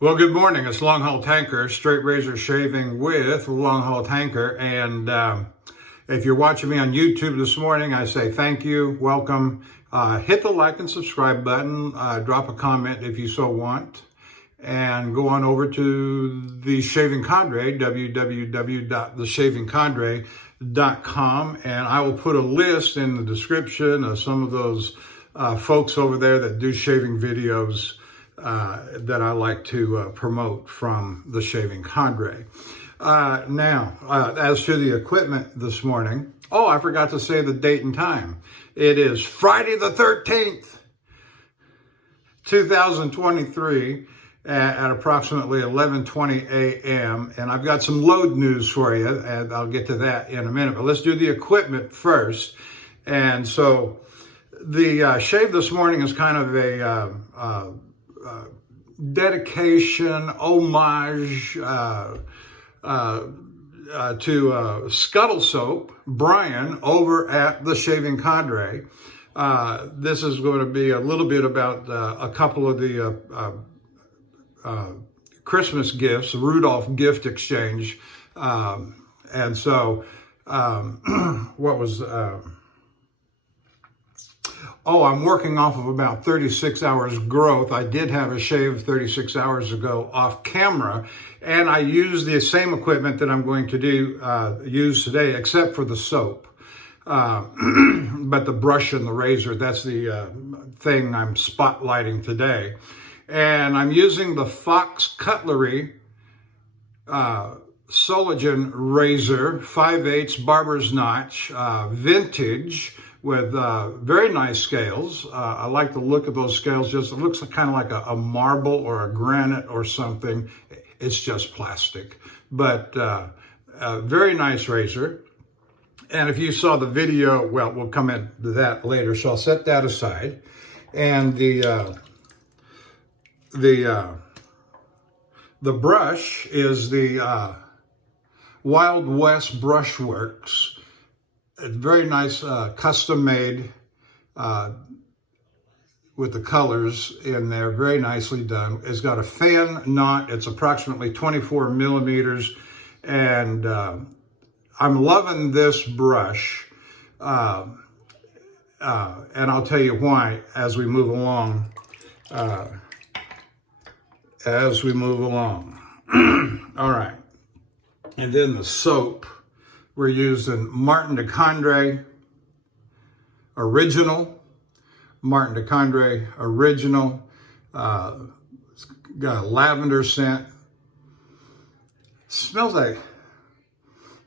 Well, good morning. It's Longhaultanker, straight razor shaving with Longhaultanker. And if you're watching me on YouTube this morning, I say thank you, welcome. Hit the like and subscribe button. Drop a comment if you so want. And go on over to the Shaving Candre, www.theshavingcandre.com. And I will put a list in the description of some of those folks over there that do shaving videos that I like to promote from the Shaving Candre. Now, as to the equipment this morning, I forgot to say the date and time. It is Friday the 13th, 2023 at approximately 11:20 a.m. And I've got some load news for you, and I'll get to that in a minute. But let's do the equipment first. And so the shave this morning is kind of a dedication, homage to Scuttle Soap, Brian, over at the Shaving Candre. This is going to be a little bit about a couple of the Christmas gifts, Rudolph gift exchange. And so, what was... I'm working off of about 36 hours growth. I did have a shave 36 hours ago off camera, and I used the same equipment that I'm going to use today, except for the soap. But the brush and the razor, that's the thing I'm spotlighting today. And I'm using the Fox Cutlery Solingen razor, 5/8 Barber's notch, vintage, with very nice scales. I like the look of those scales. It looks kind of like a marble or a granite or something. It's just plastic, but a very nice razor. And if you saw the video, well, we'll come into that later, so I'll set that aside. And the brush is the West Brushworks. It's very nice, custom made, with the colors in there, very nicely done. It's got a fan knot. It's approximately 24 millimeters, and I'm loving this brush, and I'll tell you why as we move along. All right, and then the soap. We're using Martin de Candre Original. Martin de Candre Original. It's got a lavender scent. Smells like,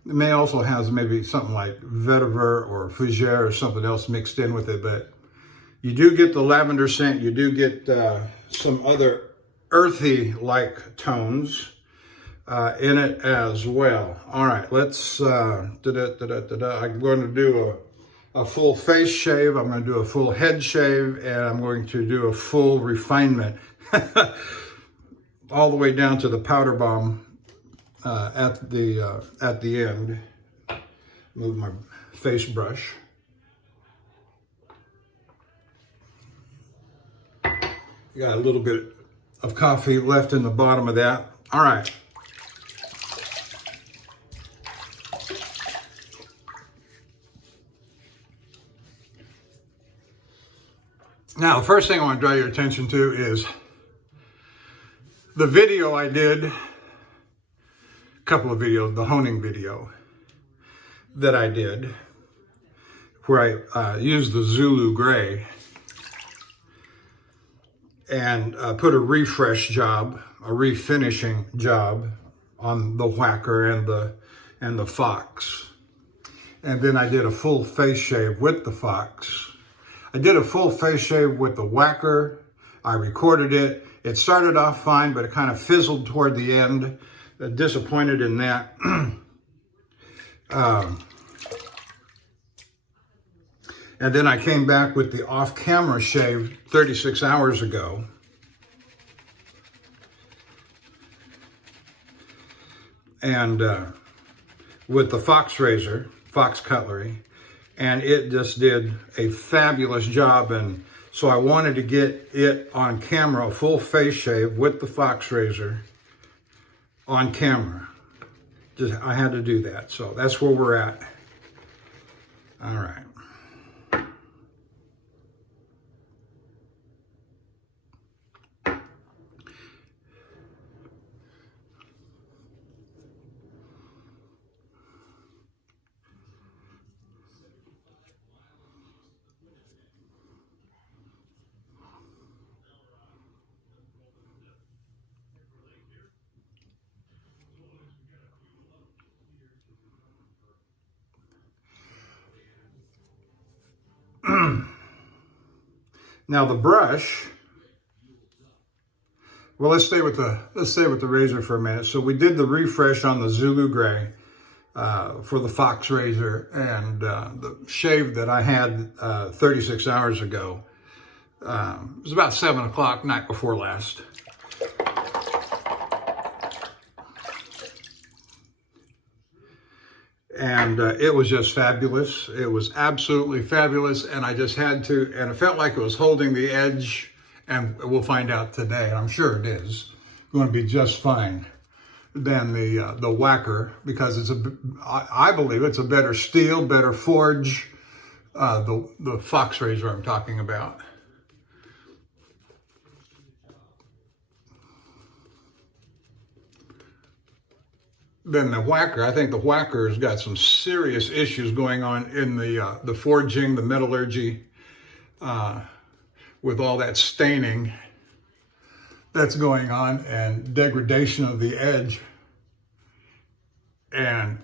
it may also has maybe something like vetiver or fougere or something else mixed in with it, but you do get the lavender scent. You do get some other earthy-like tones in it as well. All right, let's, I'm going to do a full face shave, I'm going to do a full head shave, and I'm going to do a full refinement all the way down to the powder bomb at the end. Move my face brush. Got a little bit of coffee left in the bottom of that. All right. Now, the first thing I want to draw your attention to is the video I did, a couple of videos, the honing video that I did, where I used the Zulu Grey and put a refresh job, a refinishing job on the whacker and the Fox. And then I did a full face shave with the Fox. I did a full face shave with the whacker. I recorded it. It started off fine, but it kind of fizzled toward the end. Disappointed in that. And then I came back with the off-camera shave 36 hours ago. And with the Fox razor, Fox Cutlery. And it just did a fabulous job. And So I wanted to get it on camera, a full face shave with the Fox razor on camera. I had to do that. So that's where we're at. All right. Now the brush, well, let's stay with the razor for a minute. So we did the refresh on the Zulu Grey for the Fox razor, and the shave that I had 36 hours ago. It was about 7 o'clock night before last. And it was just fabulous. It was absolutely fabulous. And I just had to, and it felt like it was holding the edge, and we'll find out today. I'm sure it is going to be just fine than the Whacker, because I believe it's a better steel, better forge, the Fox razor I'm talking about. Than the Whacker. I think the Whacker has got some serious issues going on in the forging, the metallurgy, with all that staining that's going on and degradation of the edge. And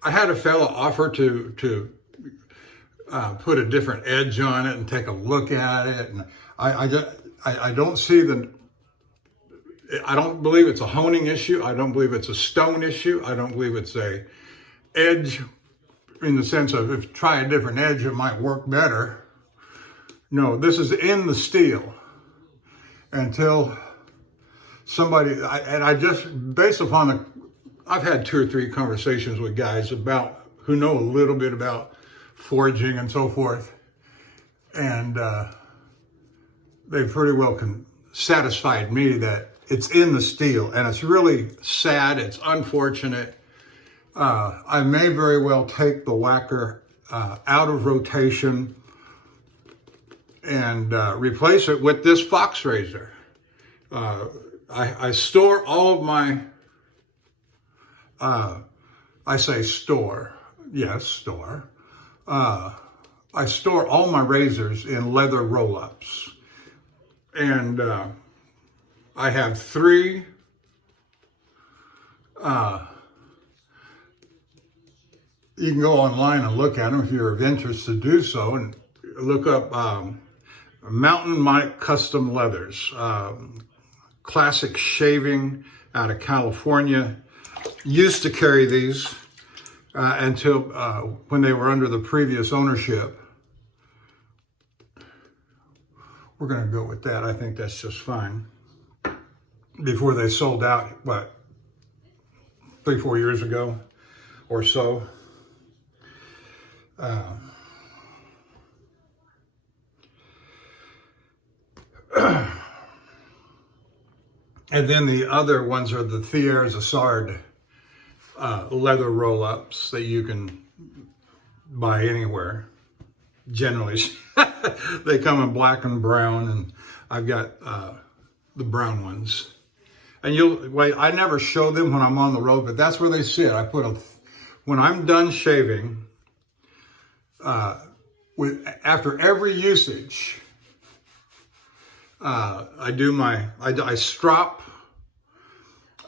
I had a fellow offer to put a different edge on it and take a look at it, and I don't see I don't believe it's a honing issue. I don't believe it's a stone issue. I don't believe it's a edge in the sense of if you try a different edge, it might work better. No, this is in the steel until somebody, based upon I've had 2 or 3 conversations with guys who know a little bit about forging and so forth. And they pretty well satisfied me that it's in the steel, and it's really sad. It's unfortunate. I may very well take the Whacker out of rotation and replace it with this Fox razor. I store all of my, I say store, yes, store. I store all my razors in leather roll-ups. And I have 3 you can go online and look at them if you're of interest to do so, and look up Mountain Mike Custom Leathers, classic shaving out of California. Used to carry these until when they were under the previous ownership. We're going to go with that. I think that's just fine. Before they sold out, what, 3-4 years ago or so. And then the other ones are the Thiers Assard leather roll-ups that you can buy anywhere. Generally, they come in black and brown, and I've got the brown ones. And I never show them when I'm on the road, but that's where they sit. I put when I'm done shaving, after every usage, I strop.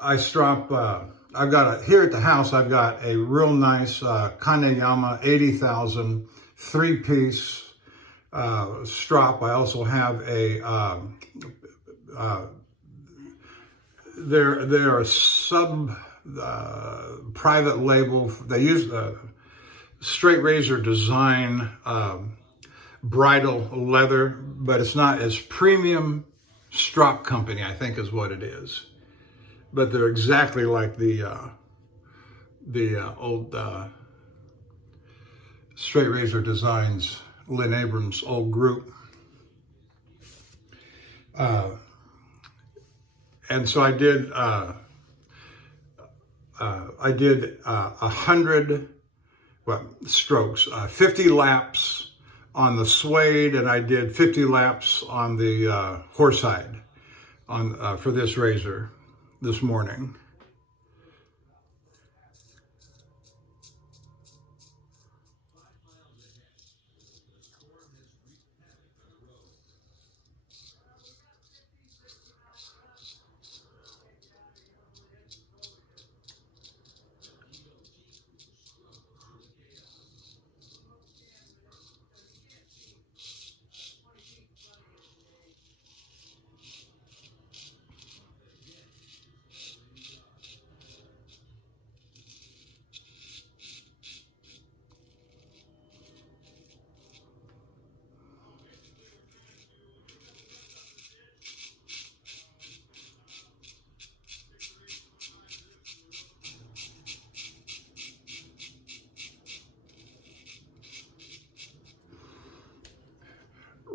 I've got here at the house, I've got a real nice Candre 80,000 3-piece strop. I also have a they're a private label. They use the straight razor design bridle leather, but it's not as premium. Strop company, I think, is what it is. But they're exactly like the old Straight Razor Designs, Lynn Abrams' old group. And so I did 100 strokes, 50 laps on the suede, and I did 50 laps on the horsehide for this razor this morning.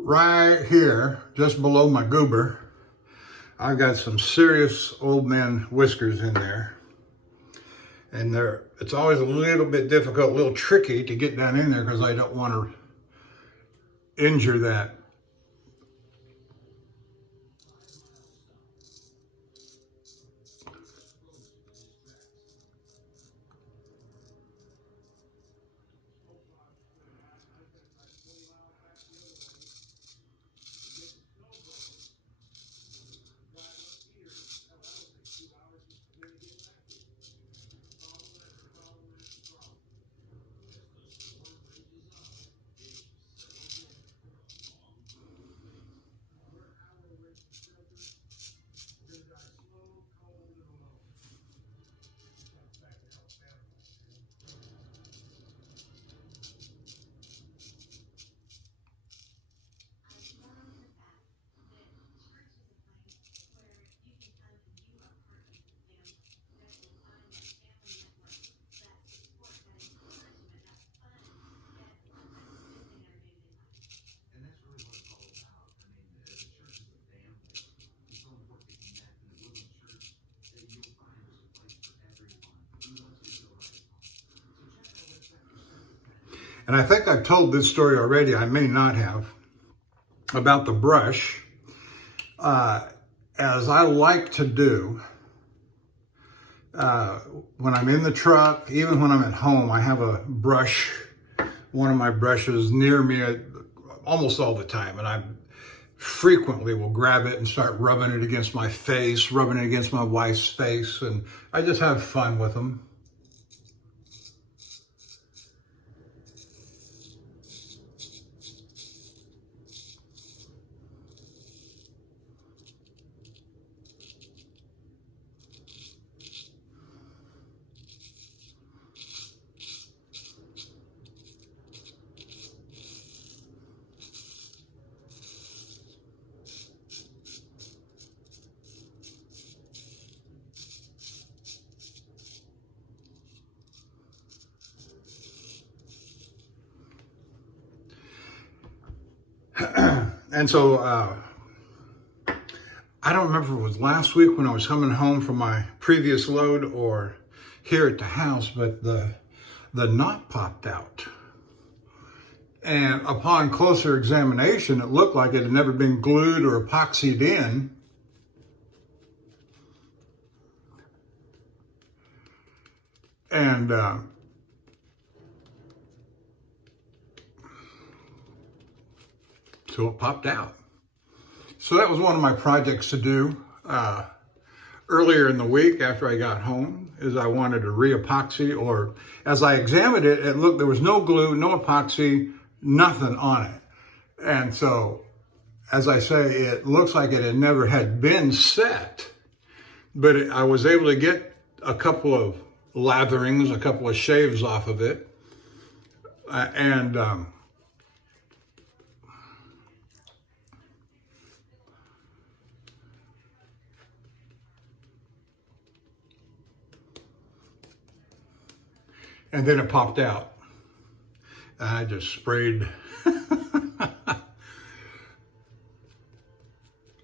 Right here, just below my goober, I've got some serious old man whiskers in there. And it's always a little bit difficult, a little tricky to get down in there because I don't want to injure that. And I think I've told this story already, I may not have, about the brush. As I like to do, when I'm in the truck, even when I'm at home, I have a brush, one of my brushes near me almost all the time. And I frequently will grab it and start rubbing it against my face, rubbing it against my wife's face. And I just have fun with them. And so, I don't remember if it was last week when I was coming home from my previous load or here at the house, but the knot popped out. And upon closer examination, it looked like it had never been glued or epoxied in. And so it popped out. So that was one of my projects to do earlier in the week after I got home, is I wanted to re-epoxy, or as I examined it, it looked, there was no glue, no epoxy, nothing on it. And so, as I say, it looks like it had never had been set, but I was able to get a couple of latherings, a couple of shaves off of it. And then it popped out. I just sprayed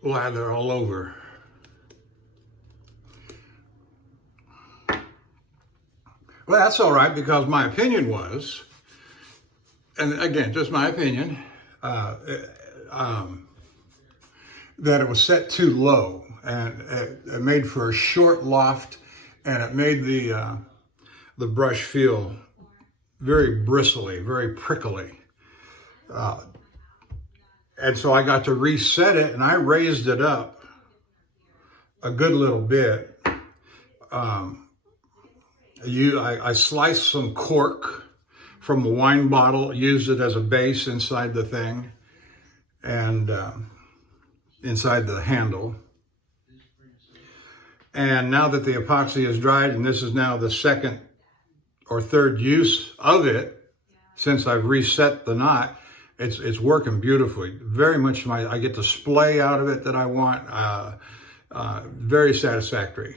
lather all over. Well, that's all right, because my opinion was, and again, just my opinion, that it was set too low, and it made for a short loft, and it made the brush feel very bristly, very prickly. And so I got to reset it, and I raised it up a good little bit. I sliced some cork from a wine bottle, used it as a base inside the thing, and inside the handle. And now that the epoxy is dried, and this is now the second or third use of it since I've reset the knot, it's working beautifully. Very much I get the splay out of it that I want. Very satisfactory.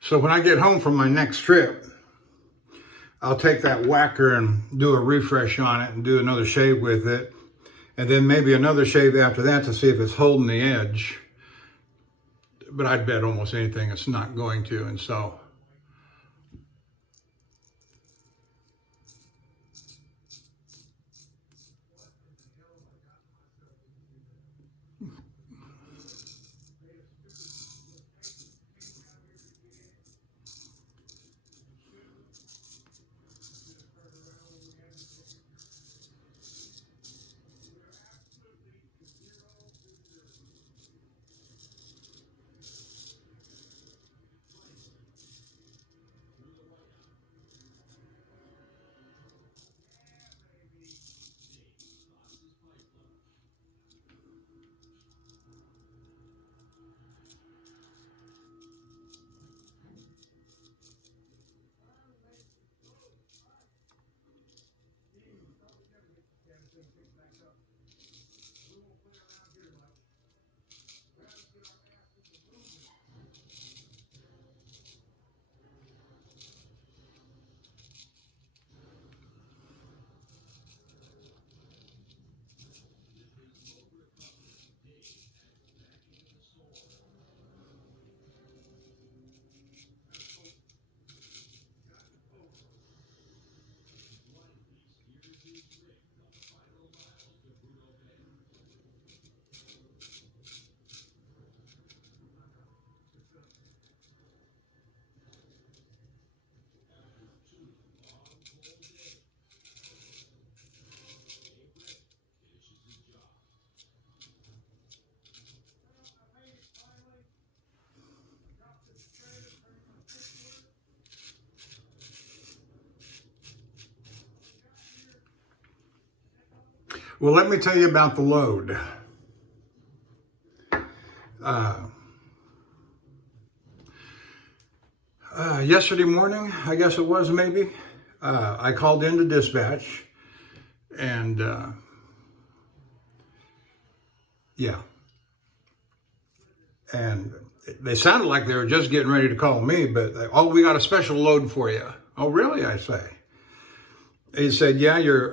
So when I get home from my next trip, I'll take that whacker and do a refresh on it and do another shave with it. And then maybe another shave after that to see if it's holding the edge. But I'd bet almost anything it's not going to. And so well, let me tell you about the load. Yesterday morning, I guess it was maybe, I called into dispatch, and yeah. And they sounded like they were just getting ready to call me, but oh, we got a special load for you. Oh, really? I say. He said, yeah, you're,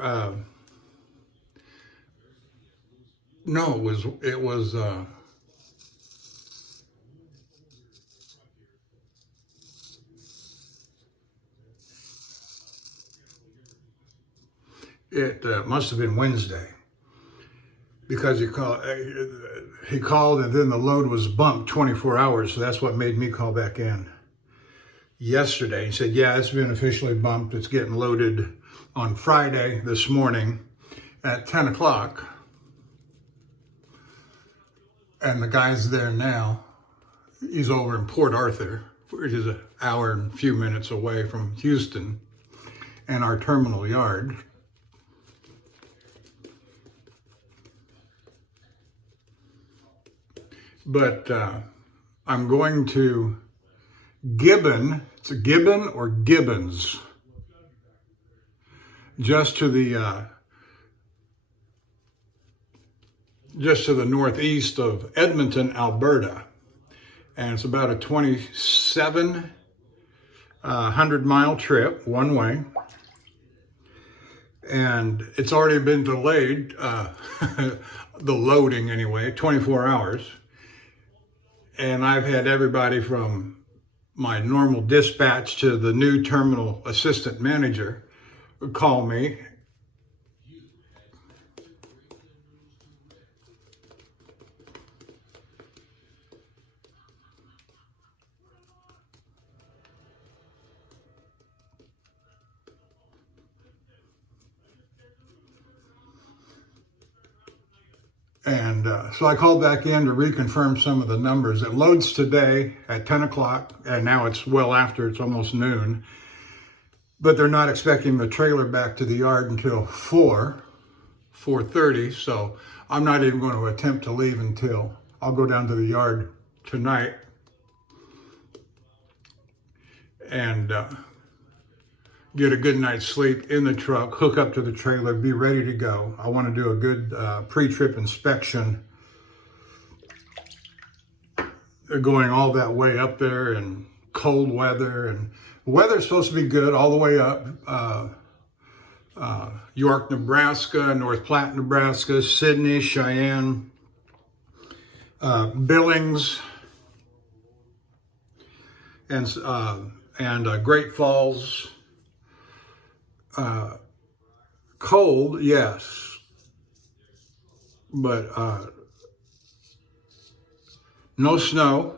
no, it was It must have been Wednesday, because he called and then the load was bumped 24 hours. So that's what made me call back in yesterday. He said, yeah, it's been officially bumped. It's getting loaded on Friday this morning at 10 o'clock. And the guy's there now. He's over in Port Arthur, which is an hour and a few minutes away from Houston and our terminal yard. But I'm going to Gibbon. It's a Gibbon or Gibbons, just to the northeast of Edmonton, Alberta, and it's about a 2,700-mile trip one way, and it's already been delayed, the loading anyway, 24 hours. And I've had everybody from my normal dispatch to the new terminal assistant manager call me. And so I called back in to reconfirm some of the numbers. It loads today at 10 o'clock, and now it's well after, it's almost noon. But they're not expecting the trailer back to the yard until 4:30, so I'm not even going to attempt to leave until I'll go down to the yard tonight and get a good night's sleep in the truck, hook up to the trailer, be ready to go. I want to do a good pre-trip inspection. They're going all that way up there in cold weather, and the weather's supposed to be good all the way up. York, Nebraska, North Platte, Nebraska, Sydney, Cheyenne, Billings, and Great Falls. Cold, yes, but no snow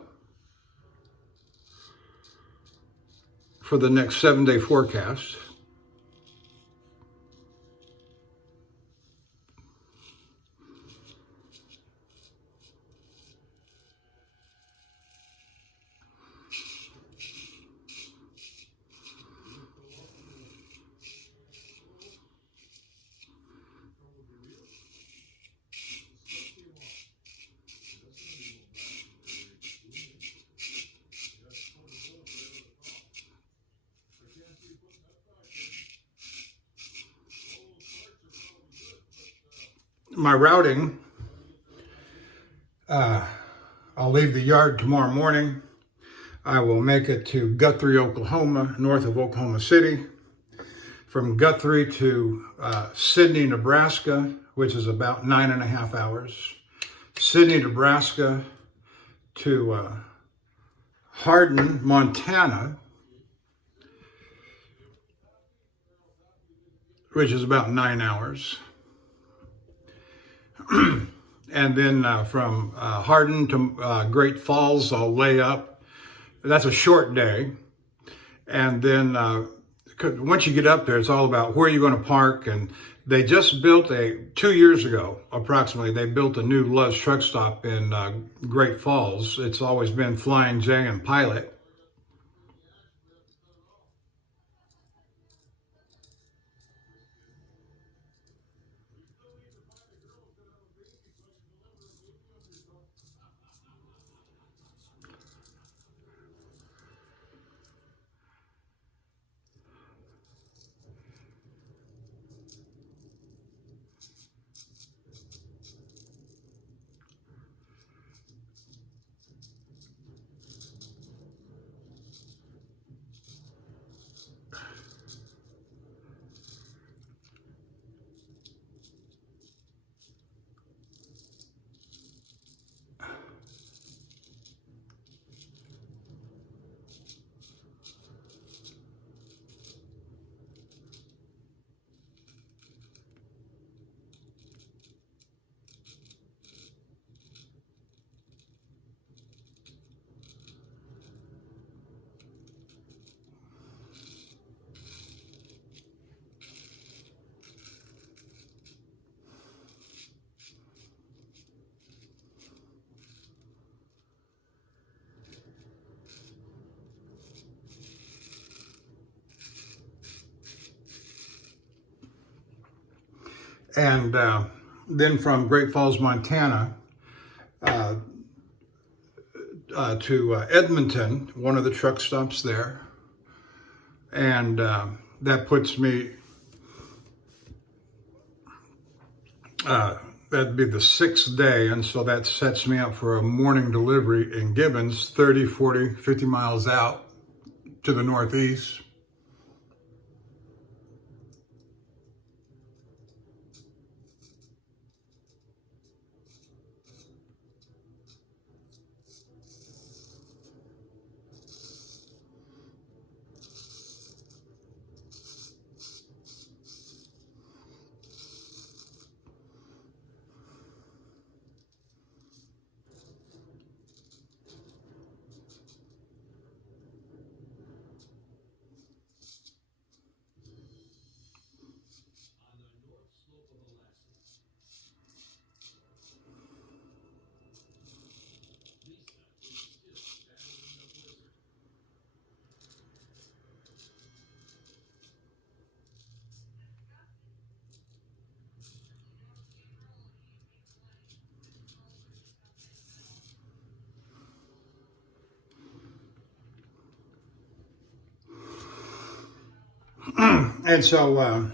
for the next 7-day forecast. My routing, I'll leave the yard tomorrow morning. I will make it to Guthrie, Oklahoma, north of Oklahoma City. From Guthrie to Sydney, Nebraska, which is about 9.5 hours. Sydney, Nebraska to Hardin, Montana, which is about 9 hours. And then from Hardin to Great Falls, I'll lay up. That's a short day. And then once you get up there, it's all about where you're going to park. And they just built 2 years ago, approximately, they built a new Love's truck stop in Great Falls. It's always been Flying J and Pilot. And then from Great Falls, Montana, to Edmonton, one of the truck stops there. And that puts me, that'd be the 6th day. And so that sets me up for a morning delivery in Gibbons, 30, 40, 50 miles out to the northeast. And so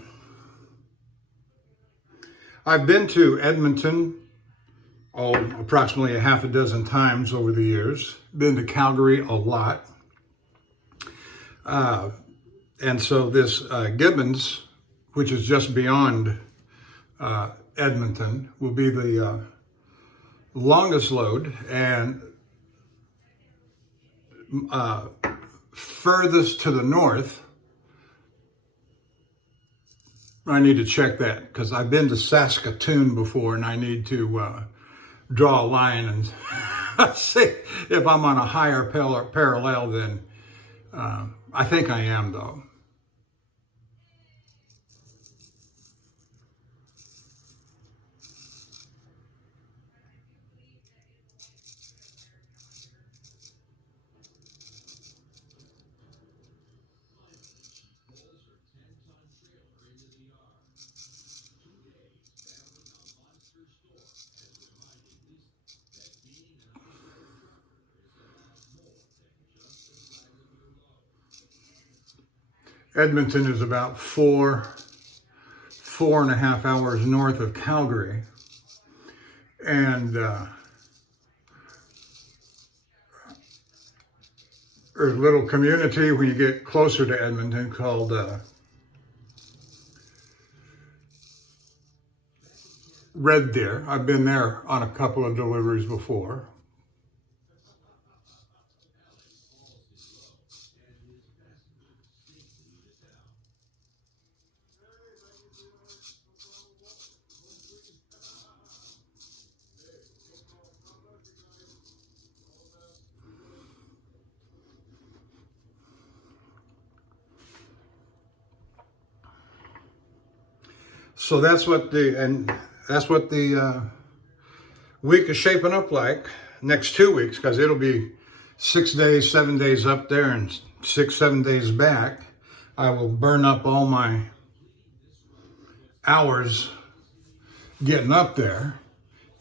I've been to Edmonton approximately a half a dozen times over the years. Been to Calgary a lot. And so this Gibbons, which is just beyond Edmonton, will be the longest load and furthest to the north. I need to check that because I've been to Saskatoon before, and I need to draw a line and see if I'm on a higher parallel than I think I am, though. Edmonton is about 4.5 hours north of Calgary. And there's a little community when you get closer to Edmonton called Red Deer. I've been there on a couple of deliveries before. So that's what the week is shaping up like. Next 2 weeks, because it'll be 6 days, 7 days up there and 6, 7 days back. I will burn up all my hours getting up there,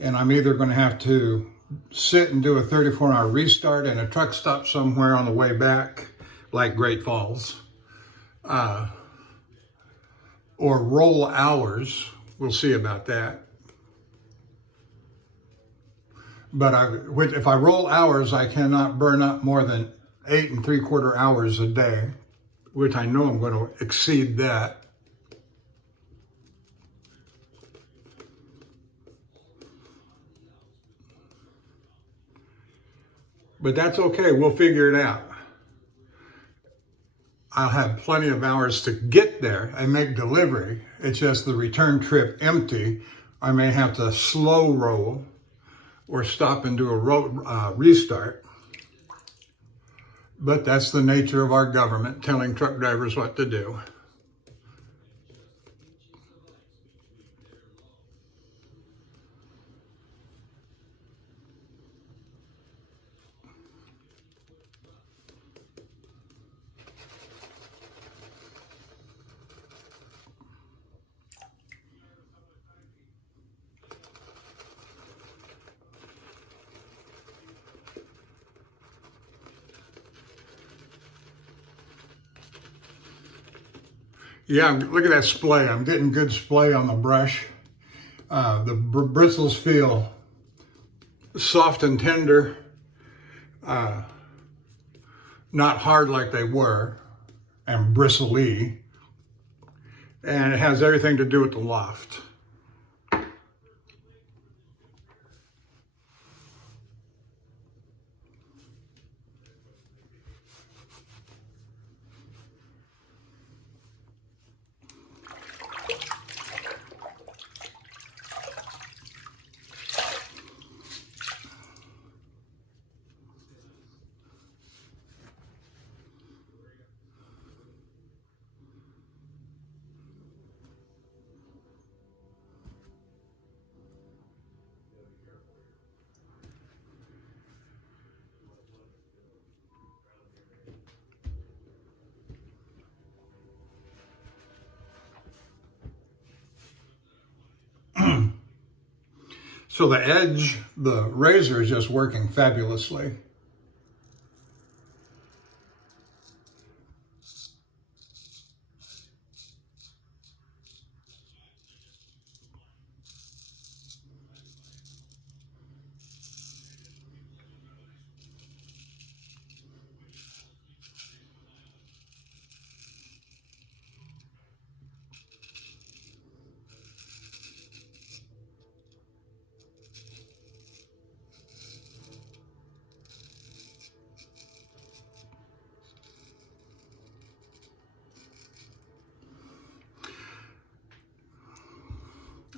and I'm either going to have to sit and do a 34-hour restart and a truck stop somewhere on the way back, like Great Falls, or roll hours. We'll see about that. But if I roll hours, I cannot burn up more than 8 3/4 hours a day, which I know I'm going to exceed that. But that's okay, we'll figure it out. I'll have plenty of hours to get there and make delivery. It's just the return trip empty. I may have to slow roll or stop and do a restart. But that's the nature of our government, telling truck drivers what to do. Yeah, look at that splay. I'm getting good splay on the brush. The bristles feel soft and tender, not hard like they were, and bristly. And it has everything to do with the loft. So the edge, the razor is just working fabulously.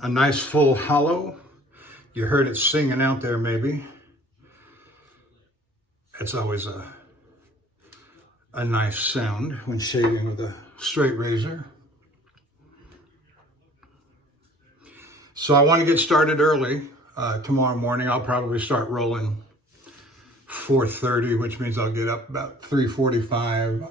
A nice full hollow. You heard it singing out there maybe. It's always a nice sound when shaving with a straight razor. So I want to get started early. Tomorrow morning I'll probably start rolling 4:30, which means I'll get up about 3:45.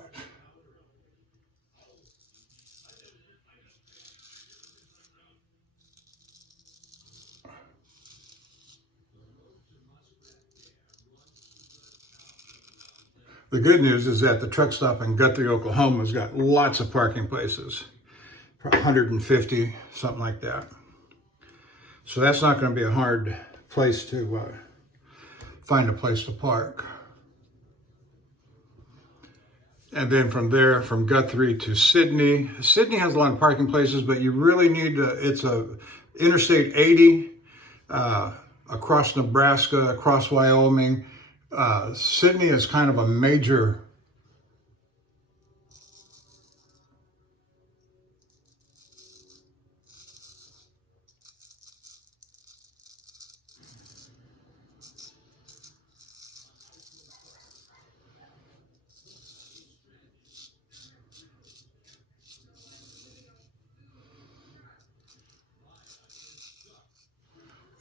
The good news is that the truck stop in Guthrie, Oklahoma has got lots of parking places, 150, something like that. So that's not going to be a hard place to find a place to park. And then from there, from Guthrie to Sydney. Sydney has a lot of parking places, but you really need to, it's Interstate 80, across Nebraska, across Wyoming. Sydney is kind of a major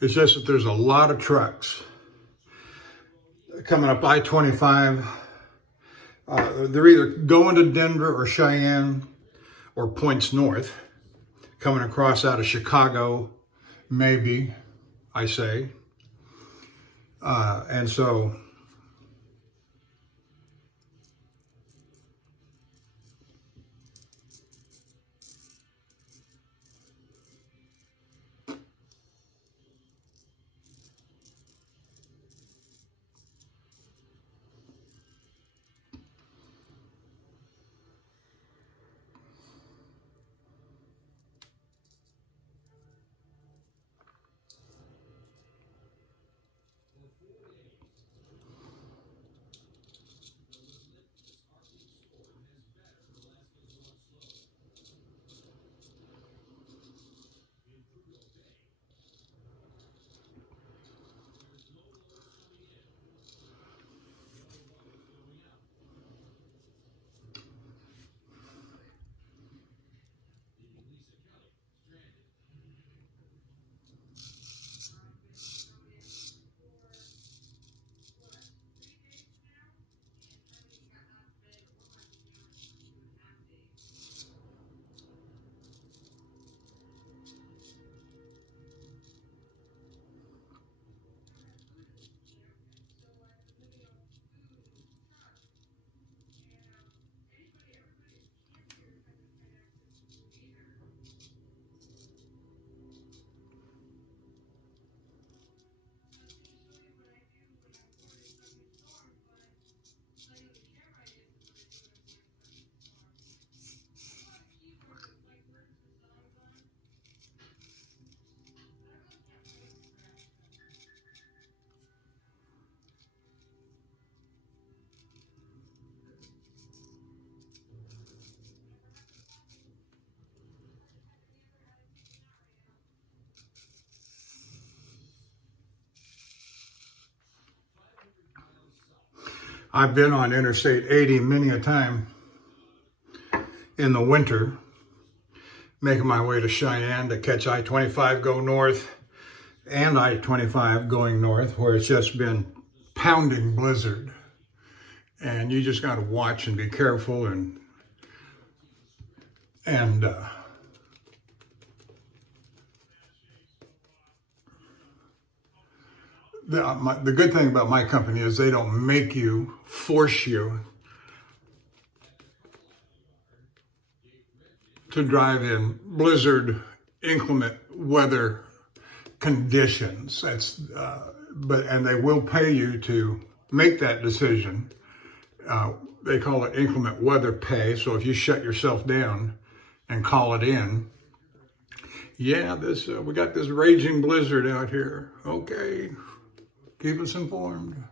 it's just that there's a lot of trucks coming up I-25. They're either going to Denver or Cheyenne or points north, coming across out of Chicago, maybe, I say. And so I've been on Interstate 80 many a time in the winter, making my way to Cheyenne to catch I-25 go north and I-25 going north, where it's just been pounding blizzard. And you just got to watch and be careful and the good thing about my company is they don't make you, force you to drive in blizzard, inclement weather conditions. And they will pay you to make that decision. They call it inclement weather pay. So if you shut yourself down and call it in, yeah, we got this raging blizzard out here. Okay, keep us informed.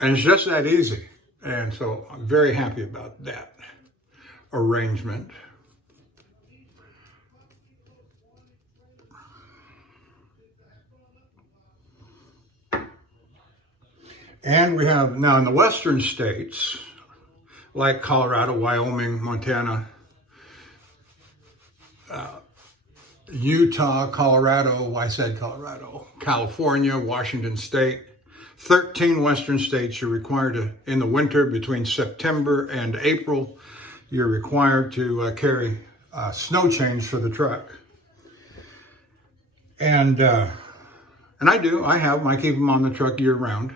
And it's just that easy. And so I'm very happy about that arrangement. And we have now in the western states, like Colorado, Wyoming, Montana, Utah, Colorado, I said Colorado, California, Washington State, 13 western states, you're required to, in the winter between September and April, you're required to carry snow chains for the truck. And I do, I have them, I keep them on the truck year round.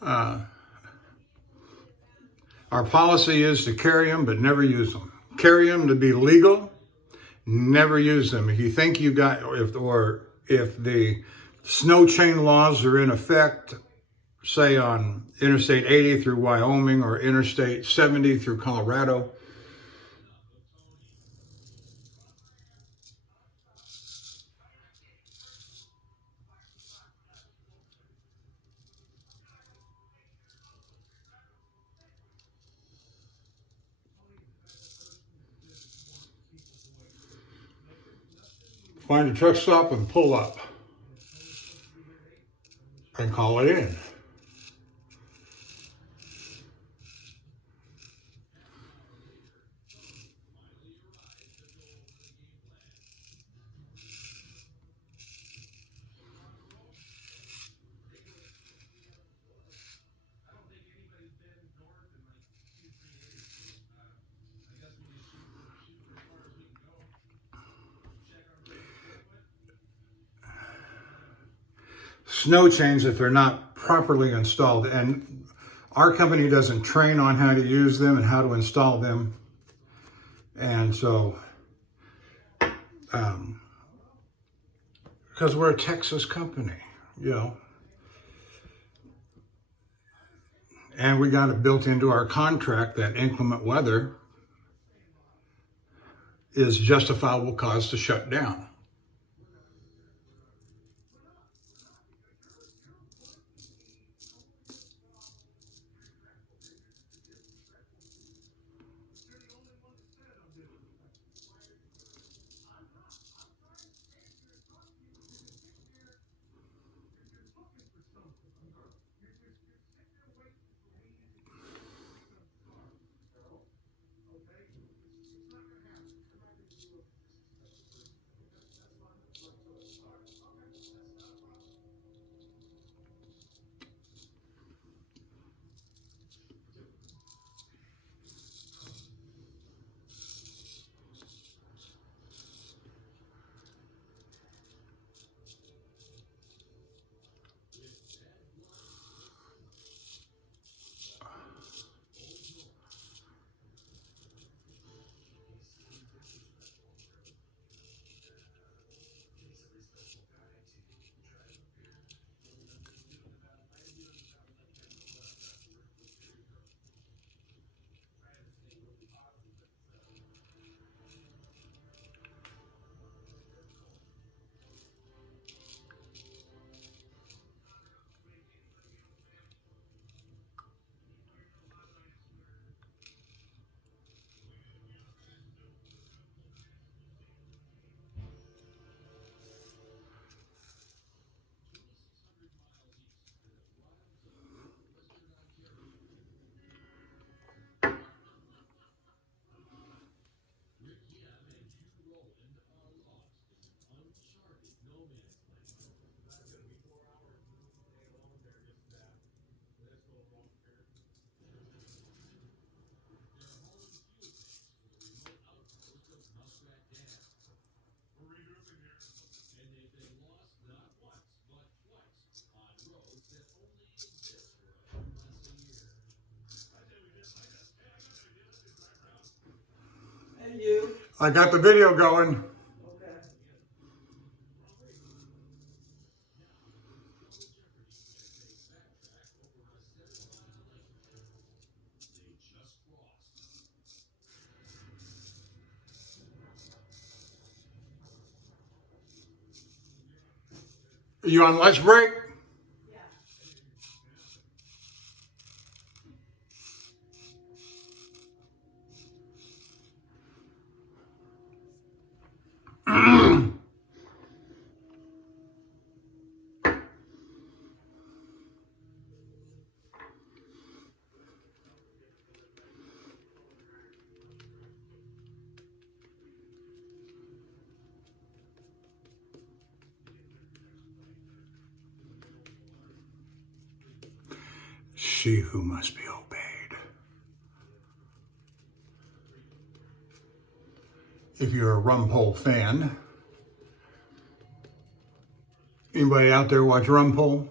Our policy is to carry them, but never use them. Carry them to be legal, never use them. If you think you got, if the snow chain laws are in effect, say on Interstate 80 through Wyoming or Interstate 70 through Colorado, find a truck stop and pull up and call it in. Snow chains, if they're not properly installed, and our company doesn't train on how to use them and how to install them, and so because we're a Texas company, you know, and we got it built into our contract that inclement weather is justifiable cause to shut down. I got the video going. Are you on lunch break? She who must be obeyed. If you're a Rumpole fan, anybody out there watch Rumpole?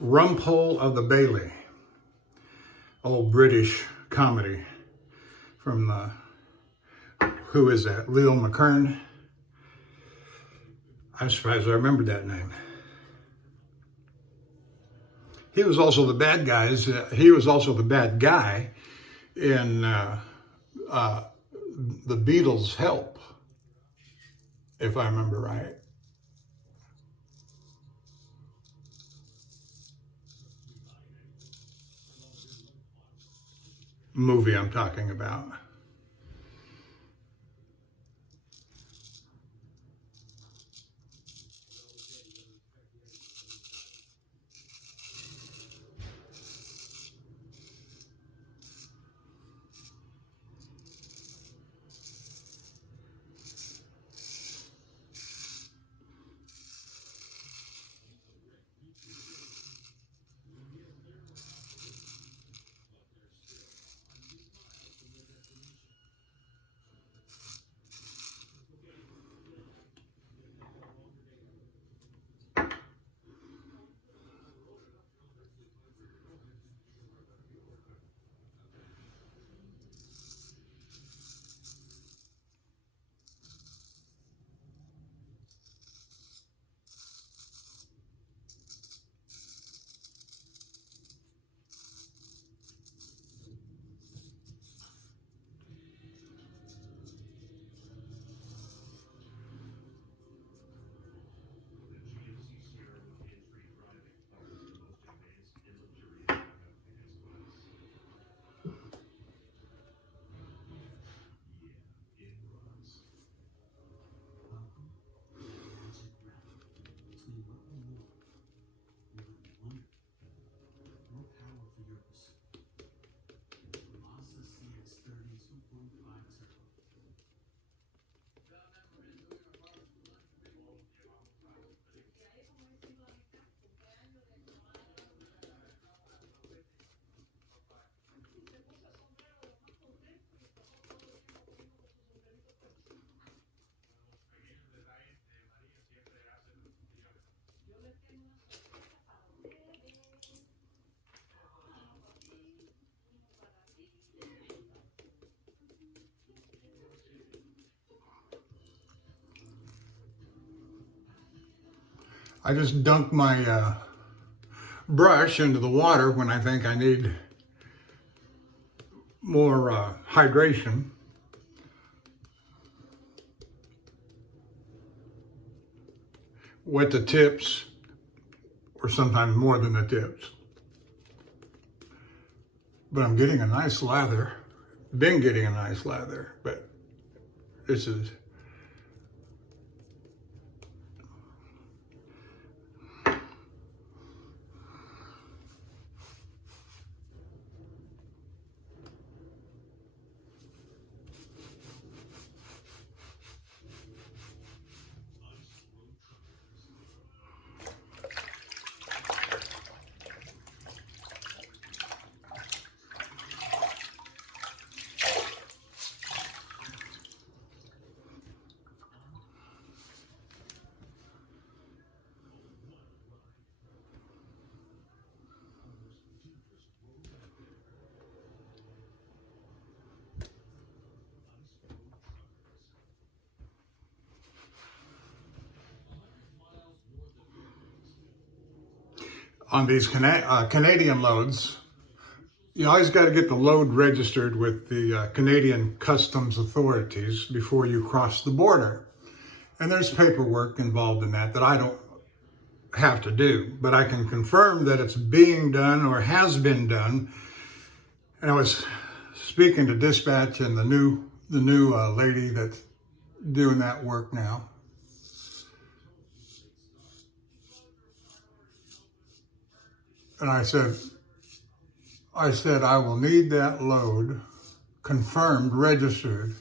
Rumpole of the Bailey, old British comedy from who is that? Leo McKern. I'm surprised I remembered that name. He was also the bad guys. He was also the bad guy in the Beatles' Help, if I remember right. Movie I'm talking about. I just dunk my brush into the water when I think I need more hydration. Wet the tips, or sometimes more than the tips. But I'm getting a nice lather. Been getting a nice lather, but this is on these Canadian loads, you always got to get the load registered with the Canadian customs authorities before you cross the border. And there's paperwork involved in that I don't have to do, but I can confirm that it's being done or has been done. And I was speaking to dispatch and the new lady that's doing that work now. And I said, I will need that load confirmed, registered.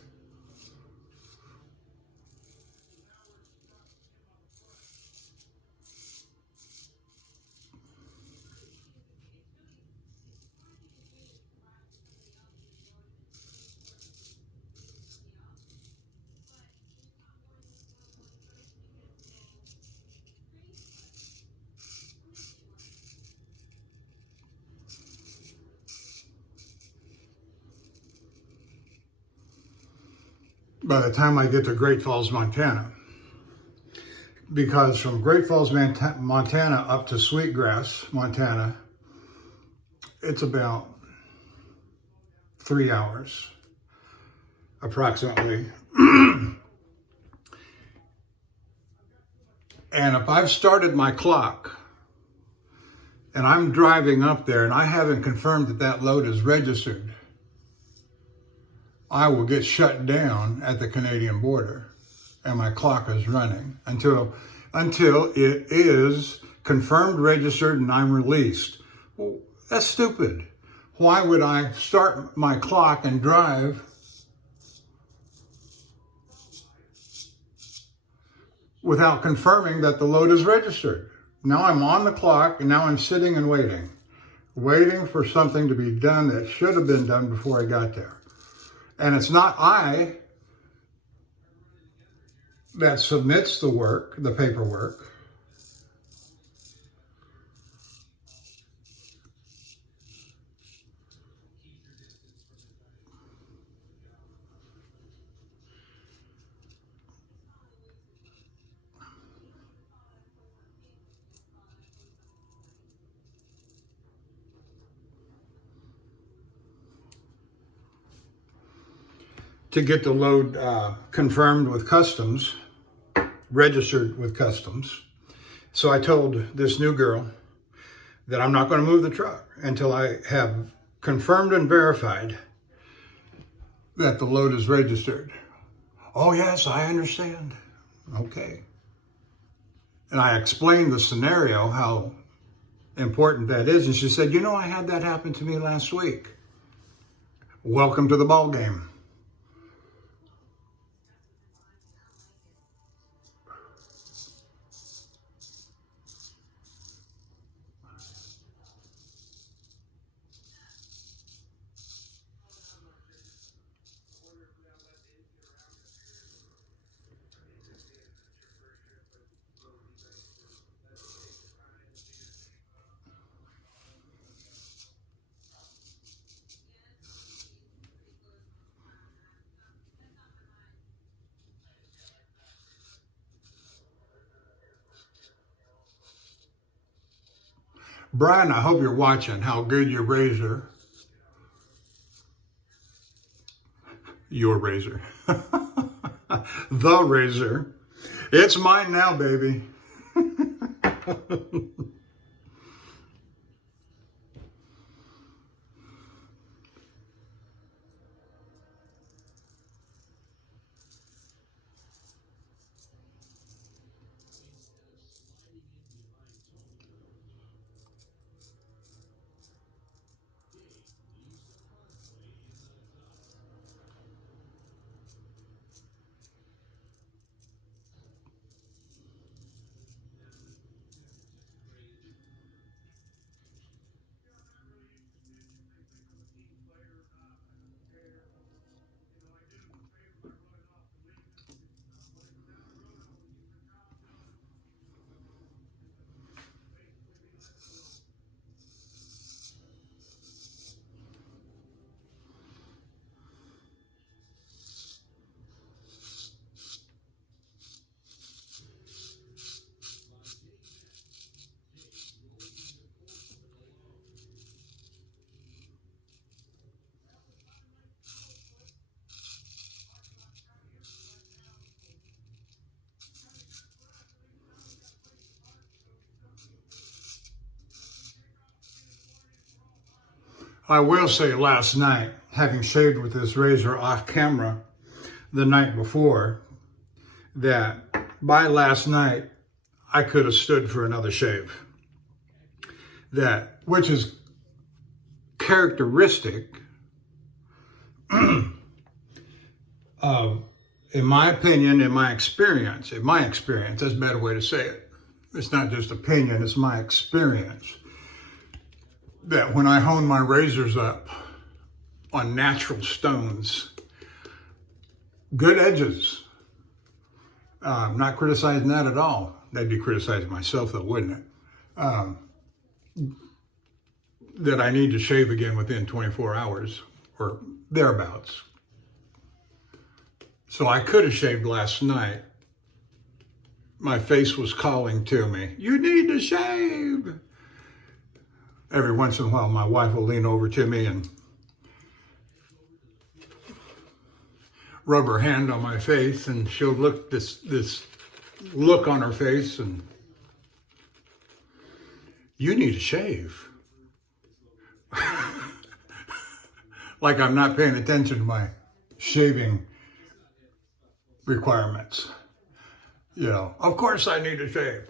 By the time I get to Great Falls, Montana. Because from Great Falls, Montana up to Sweetgrass, Montana, it's about 3 hours, approximately. And if I've started my clock and I'm driving up there and I haven't confirmed that that load is registered, I will get shut down at the Canadian border and my clock is running until it is confirmed, registered, and I'm released. Well, that's stupid. Why would I start my clock and drive without confirming that the load is registered? Now I'm on the clock and now I'm sitting and waiting for something to be done that should have been done before I got there. And it's not I that submits the work, the paperwork. To get the load confirmed with customs, registered with customs. So I told this new girl that I'm not going to move the truck until I have confirmed and verified that the load is registered. Oh yes, I understand. Okay. And I explained the scenario, how important that is. And she said, you know, I had that happen to me last week. Welcome to the ball game. Brian, I hope you're watching how good your razor, the razor, it's mine now, baby. I will say last night, having shaved with this razor off camera the night before, that by last night, I could have stood for another shave. Which is characteristic of, in my opinion, in my experience, that's a better way to say it. It's not just opinion, it's my experience. That when I hone my razors up on natural stones, good edges. I'm not criticizing that at all. They'd be criticizing myself though, wouldn't it? That I need to shave again within 24 hours or thereabouts. So I could have shaved last night. My face was calling to me, you need to shave. Every once in a while, my wife will lean over to me and rub her hand on my face, and she'll look this look on her face, and you need to shave. Like I'm not paying attention to my shaving requirements. You know, of course I need to shave.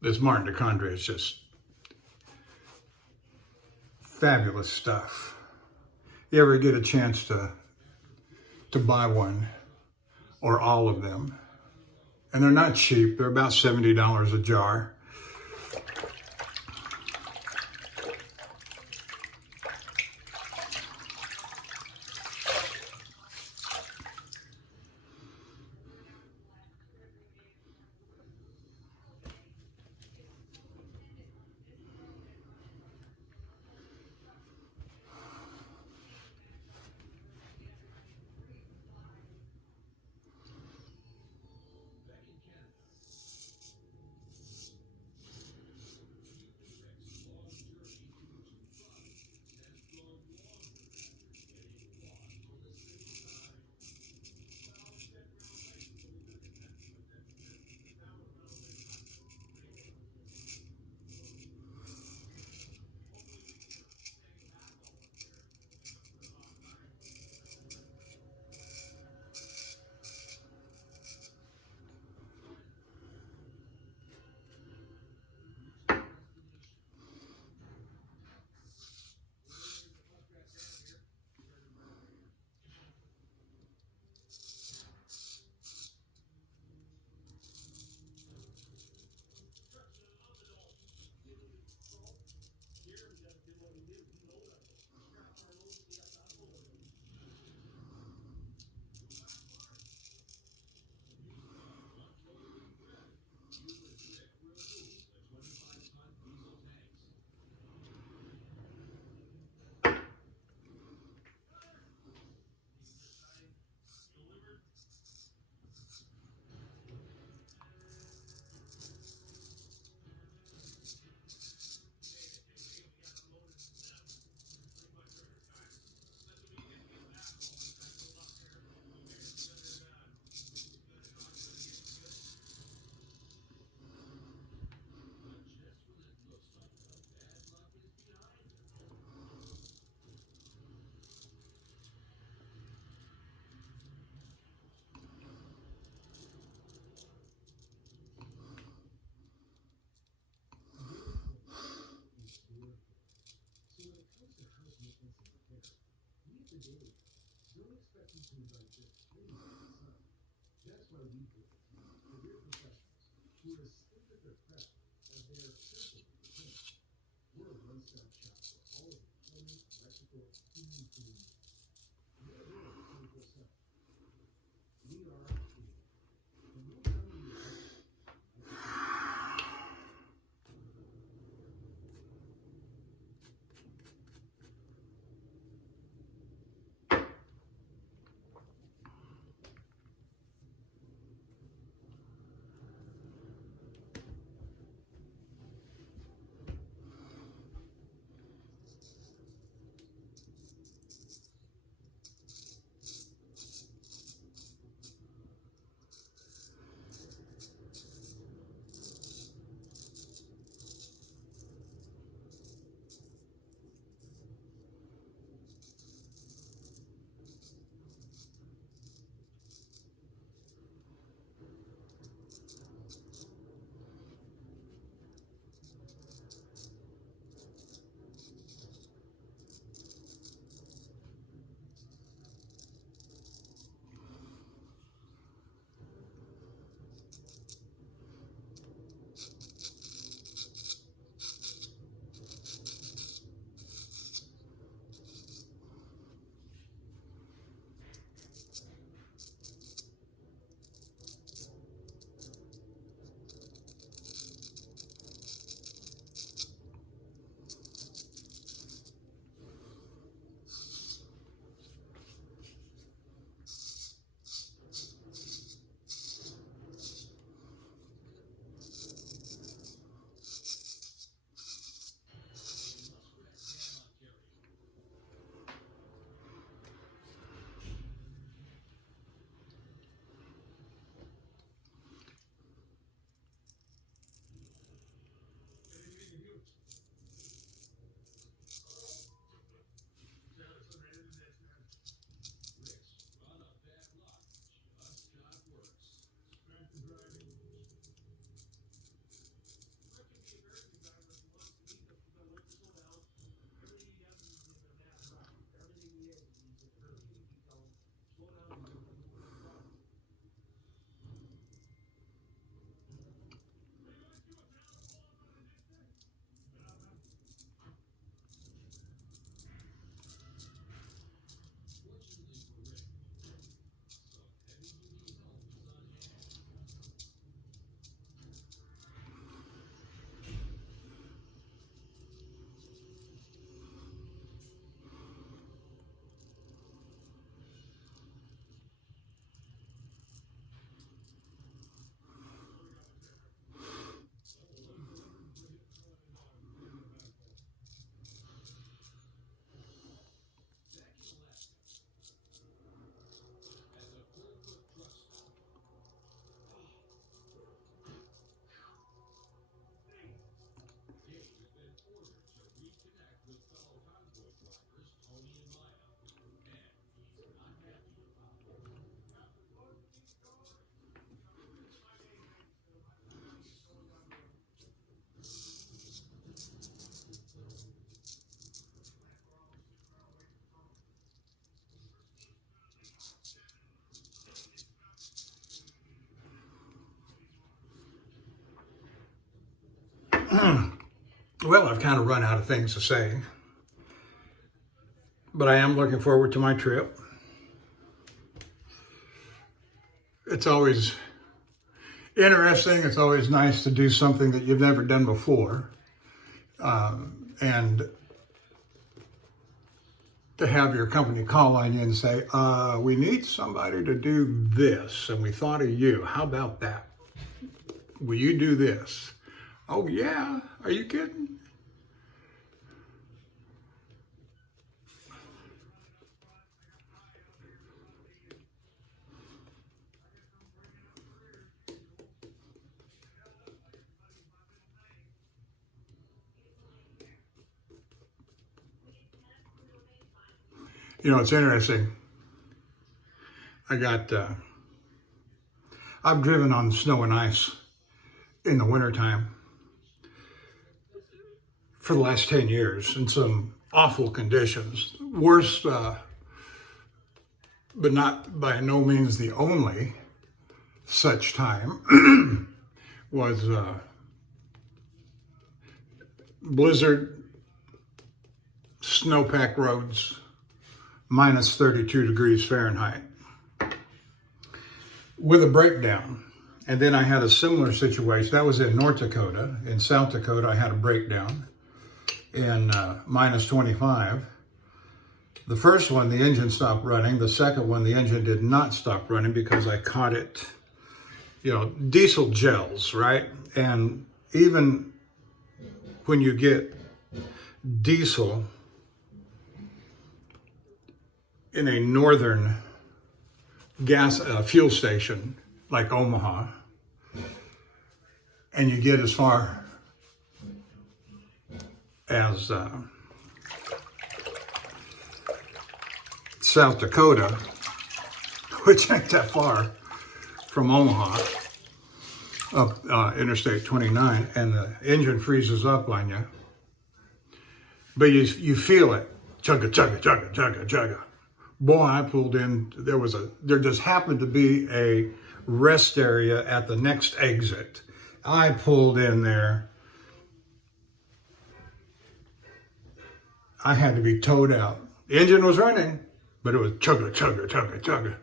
This Martin de Candre is just fabulous stuff. You ever get a chance to buy one or all of them? And they're not cheap. They're about $70 a jar. Well, I've kind of run out of things to say, but I am looking forward to my trip. It's always interesting. It's always nice to do something that you've never done before. And to have your company call on you and say, we need somebody to do this, and we thought of you. How about that? Will you do this? Oh, yeah. Are you kidding? You know, it's interesting. I've driven on snow and ice in the wintertime for the last 10 years in some awful conditions. Worst, but not by no means the only such time, was blizzard, snowpack roads, minus 32 degrees Fahrenheit, with a breakdown. And then I had a similar situation. That was in North Dakota. In South Dakota, I had a breakdown in minus 25. The first one, the engine stopped running. The second one, the engine did not stop running because I caught it, you know, diesel gels, right? And even when you get diesel in a northern gas fuel station like Omaha, and you get as far as South Dakota, which ain't that far from Omaha, up Interstate 29, and the engine freezes up on you, but you feel it, chugga, chugga, chugga, chugga, chugga. Boy, I pulled in, there just happened to be a rest area at the next exit. I pulled in there. I had to be towed out. The engine was running, but it was chugga, chugga, chugga, chugga.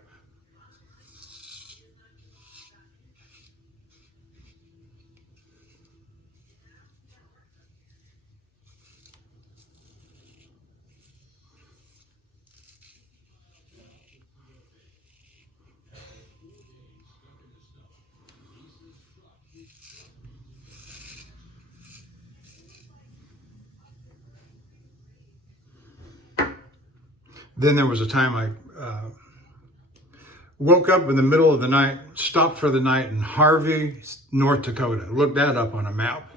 Then there was a time I woke up in the middle of the night, stopped for the night in Harvey, North Dakota. Looked that up on a map.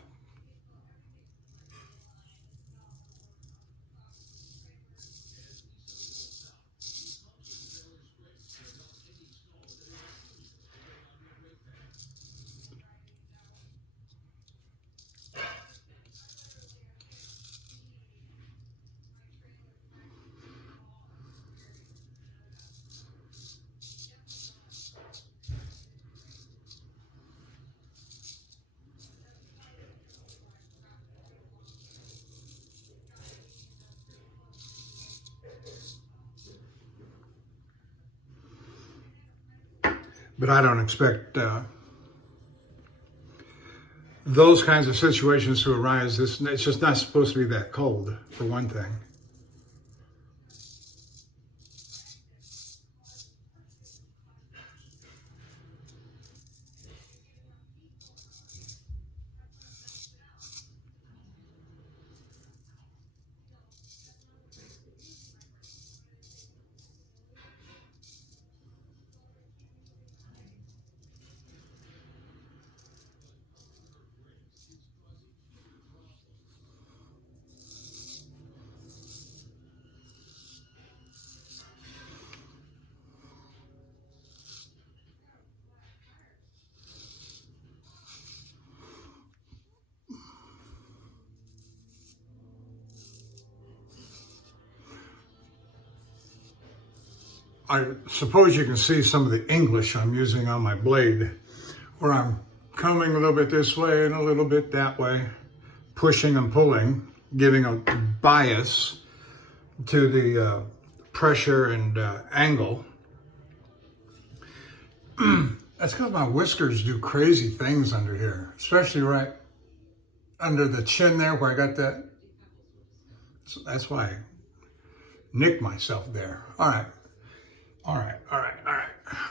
But I don't expect those kinds of situations to arise. It's just not supposed to be that cold, for one thing. I suppose you can see some of the English I'm using on my blade, where I'm coming a little bit this way and a little bit that way. pushing and pulling, giving a bias to the pressure and angle. That's because my whiskers do crazy things under here, especially right under the chin there where I got that. So that's why I nicked myself there. All right.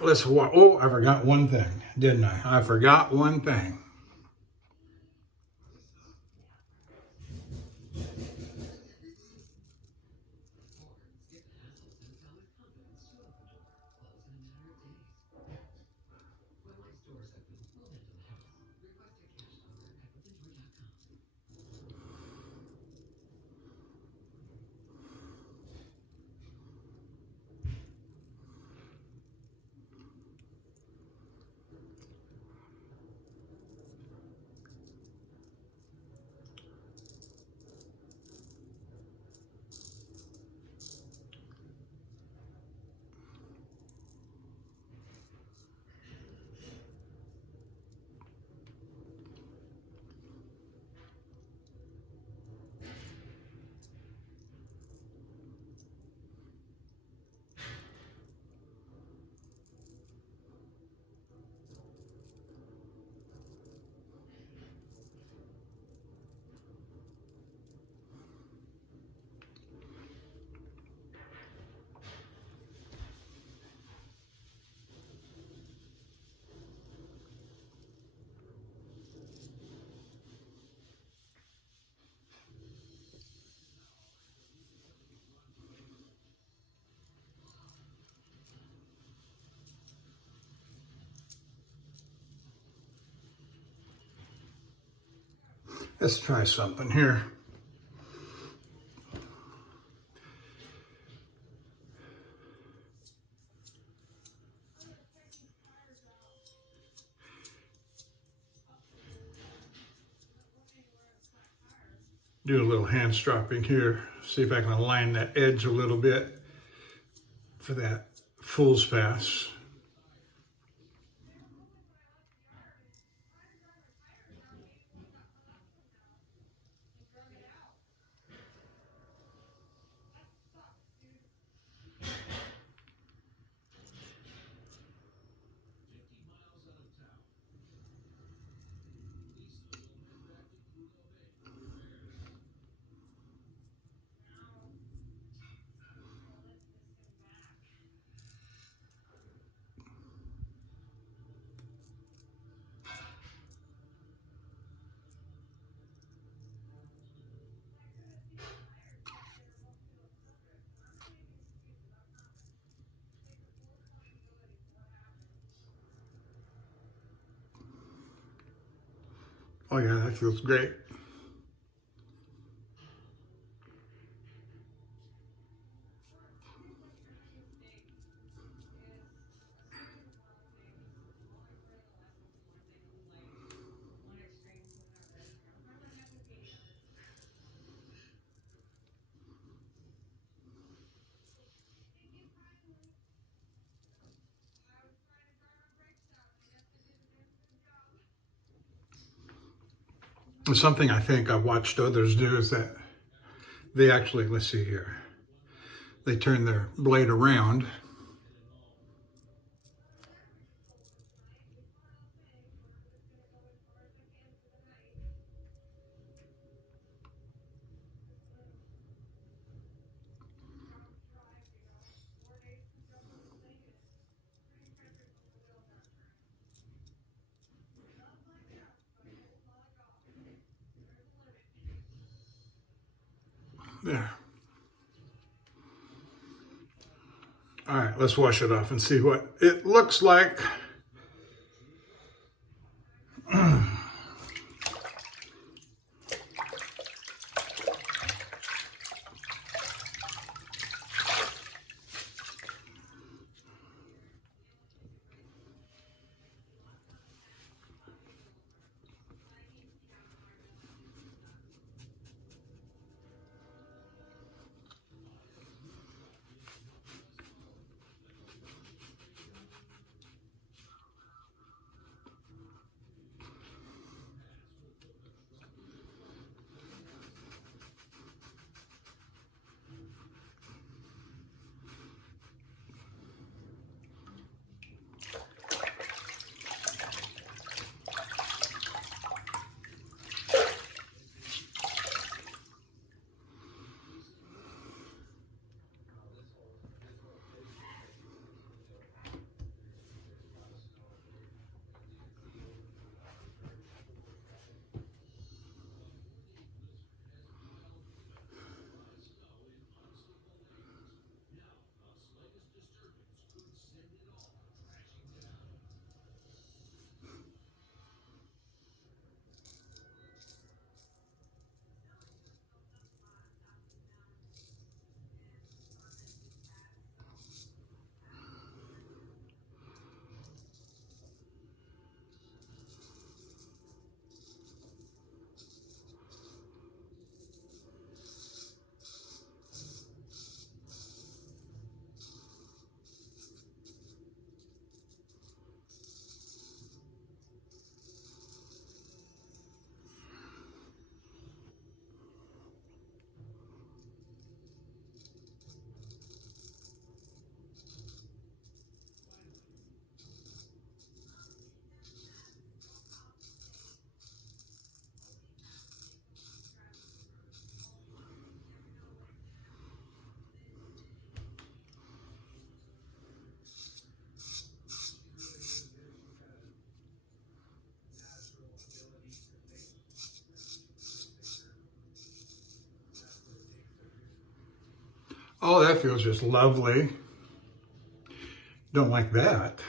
Let's walk. Oh, I forgot one thing, didn't I? I forgot one thing. Let's try something here. Do a little hand stropping here. See if I can align that edge a little bit for that fool's pass. Oh yeah, that feels great. Something I think I've watched others do is that they actually, let's see here, they turn their blade around there. All right, let's wash it off and see what it looks like. Oh, that feels just lovely. Don't like that.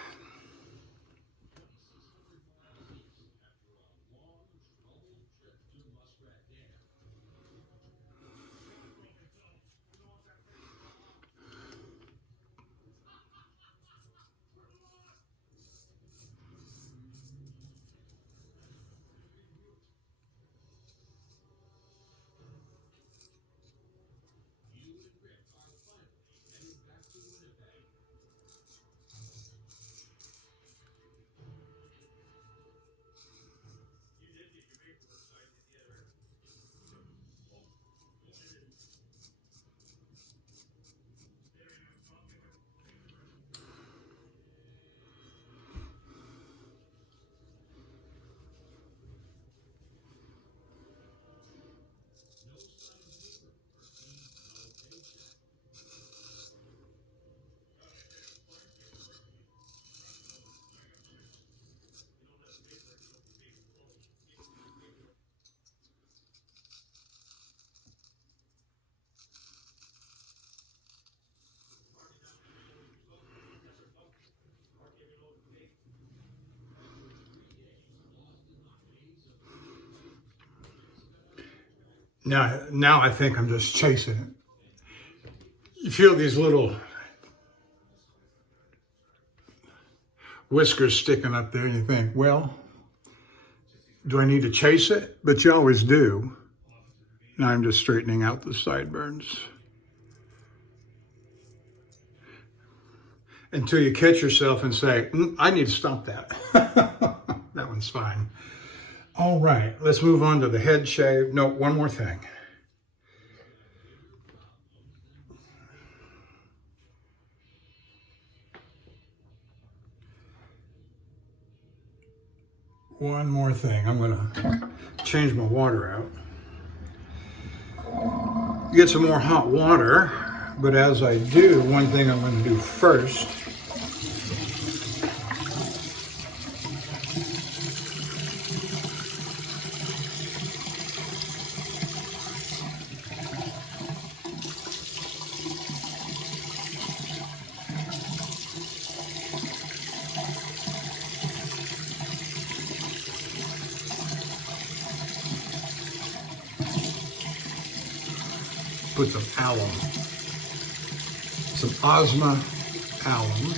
Now I think I'm just chasing it. You feel these little whiskers sticking up there and you think, well, do I need to chase it? But you always do. Now I'm just straightening out the sideburns. Until you catch yourself and say, I need to stop that. That one's fine. All right, let's move on to the head shave. No, one more thing. One more thing. I'm gonna change my water out. Get some more hot water, but as I do, one thing I'm gonna do first put some alum, some Osma alum.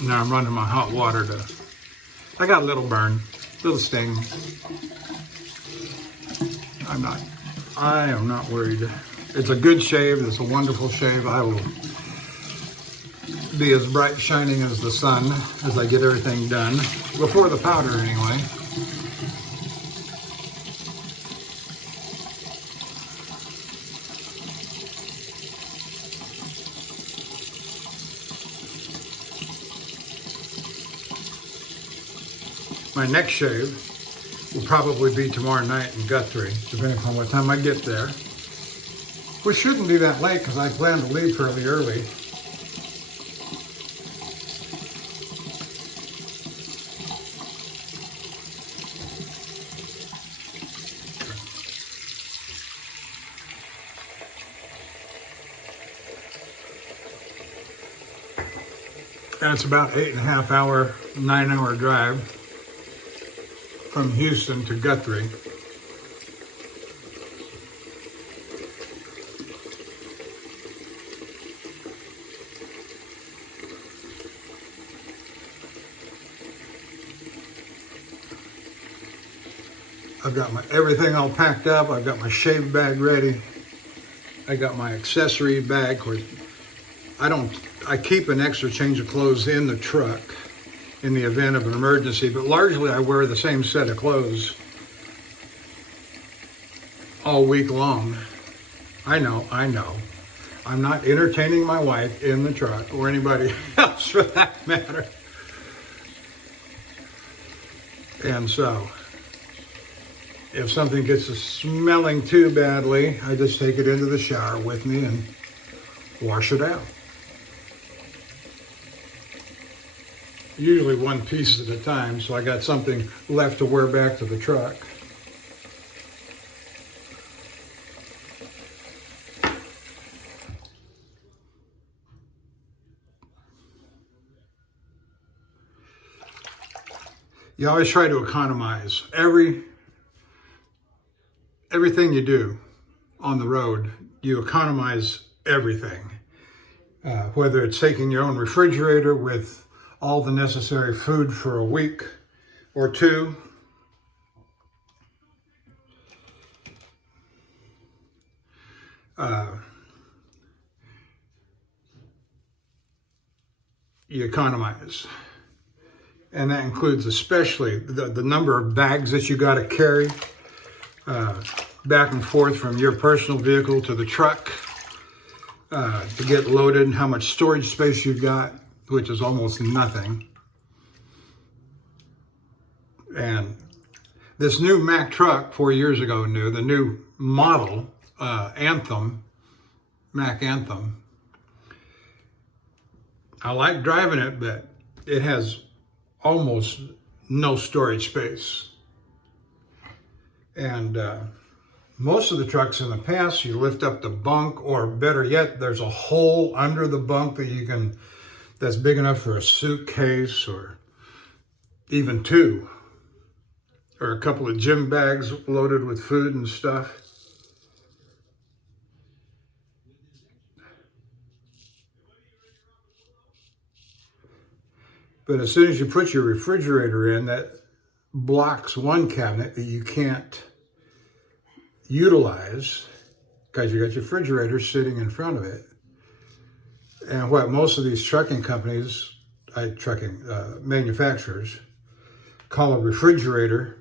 Now I'm running my hot water I got a little burn, little sting. I am not worried. It's a good shave, it's a wonderful shave. I will be as bright shining as the sun as I get everything done, before the powder anyway. My next shave will probably be tomorrow night in Cutlery, depending on what time I get there. Which shouldn't be that late because I plan to leave fairly early. And it's about 8.5 hour, 9 hour drive from Houston to Guthrie. I've got everything all packed up. I've got my shave bag ready. I got my accessory bag. I keep an extra change of clothes in the truck in the event of an emergency, but largely I wear the same set of clothes all week long. I know. I'm not entertaining my wife in the truck, or anybody else for that matter. And so, if something gets smelling too badly, I just take it into the shower with me and wash it out. Usually one piece at a time, so I got something left to wear back to the truck. You always try to economize. Everything you do on the road, you economize everything. Whether it's taking your own refrigerator with all the necessary food for a week or two, you economize. And that includes especially the number of bags that you got to carry back and forth from your personal vehicle to the truck to get loaded, and how much storage space you've got, which is almost nothing. And this new Mack truck, 4 years ago new, the new model, Anthem, Mack Anthem, I like driving it, but it has almost no storage space. And most of the trucks in the past, you lift up the bunk, or better yet, there's a hole under the bunk that's big enough for a suitcase, or even two, or a couple of gym bags loaded with food and stuff. But as soon as you put your refrigerator in, that blocks one cabinet that you can't utilize, because you got your refrigerator sitting in front of it. And what most of these trucking companies, manufacturers, call a refrigerator,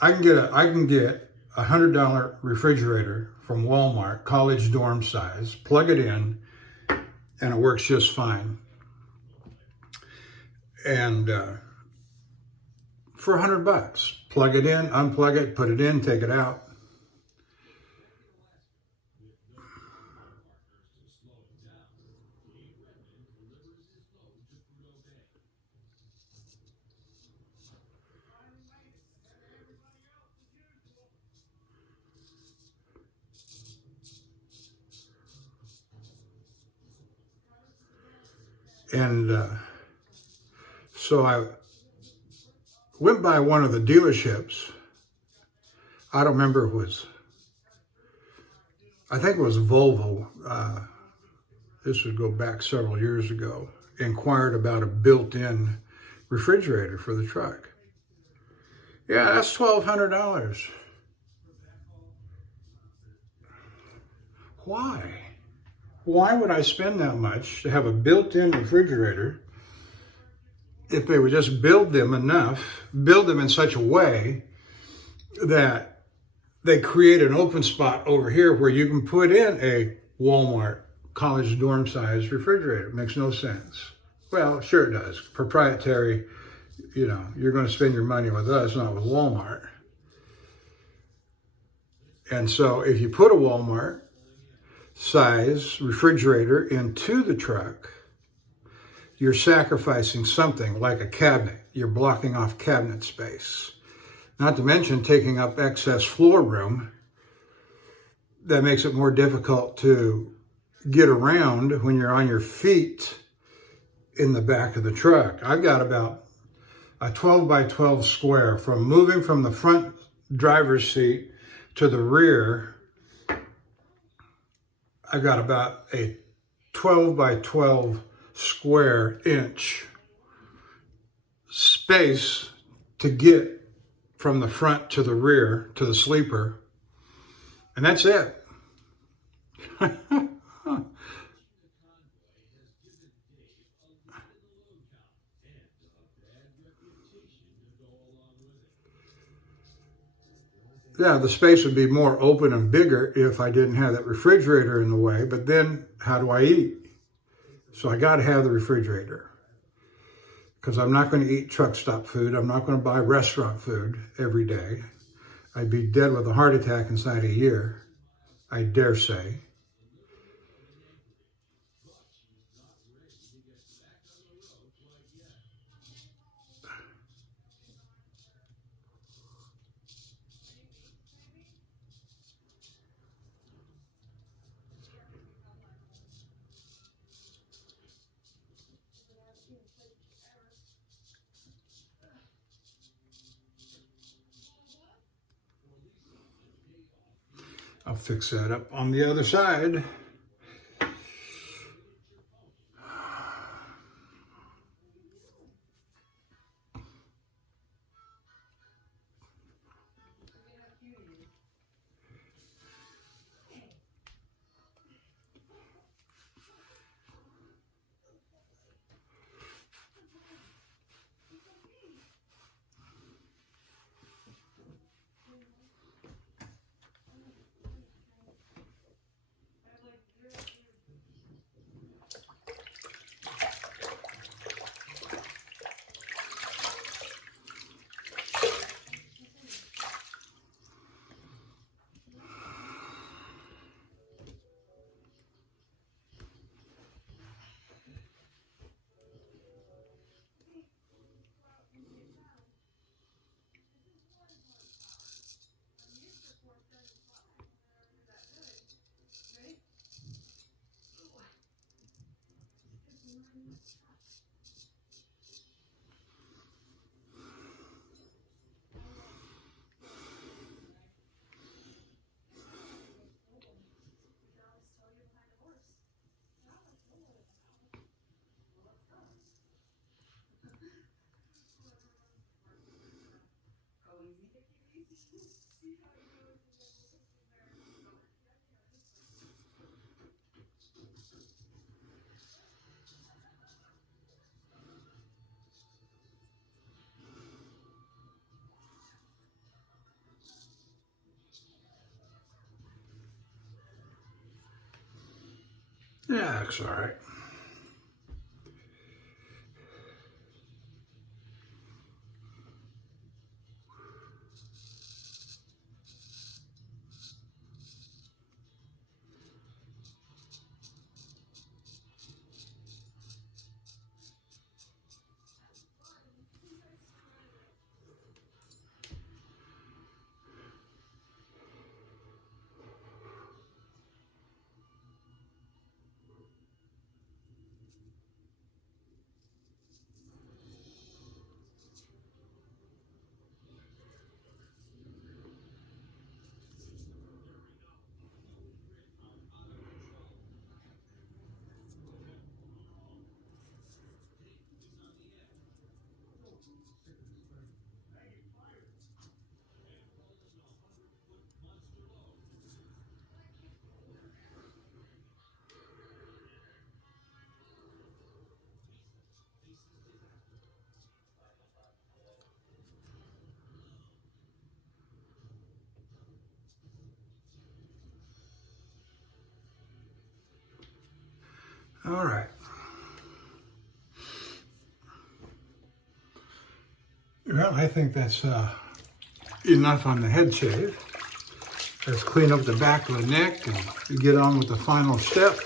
I can get a $100 refrigerator from Walmart, college dorm size, plug it in, and it works just fine. And for $100, plug it in, unplug it, put it in, take it out. And so I went by one of the dealerships. I don't remember, I think it was Volvo. This would go back several years ago. Inquired about a built-in refrigerator for the truck. Yeah, that's $1,200. Why? Why would I spend that much to have a built-in refrigerator if they would just build them in such a way that they create an open spot over here where you can put in a Walmart college dorm size refrigerator? It makes no sense. Well, sure it does. Proprietary, you're going to spend your money with us, not with Walmart. And so if you put a Walmart size refrigerator into the truck, you're sacrificing something like a cabinet. You're blocking off cabinet space. Not to mention taking up excess floor room that makes it more difficult to get around when you're on your feet in the back of the truck. I've got about a 12 by 12 square from moving from the front driver's seat to the rear. I've got about a 12 by 12 square inch space to get from the front to the rear to the sleeper, and that's it. yeah, the space would be more open and bigger if I didn't have that refrigerator in the way. But then how do I eat? So I got to have the refrigerator, because I'm not going to eat truck stop food. I'm not going to buy restaurant food every day. I'd be dead with a heart attack inside a year, I dare say. I'll fix that up on the other side. Yeah, that's all right. All right. Well, I think that's enough on the head shave. Let's clean up the back of the neck and get on with the final step,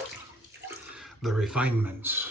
the refinements.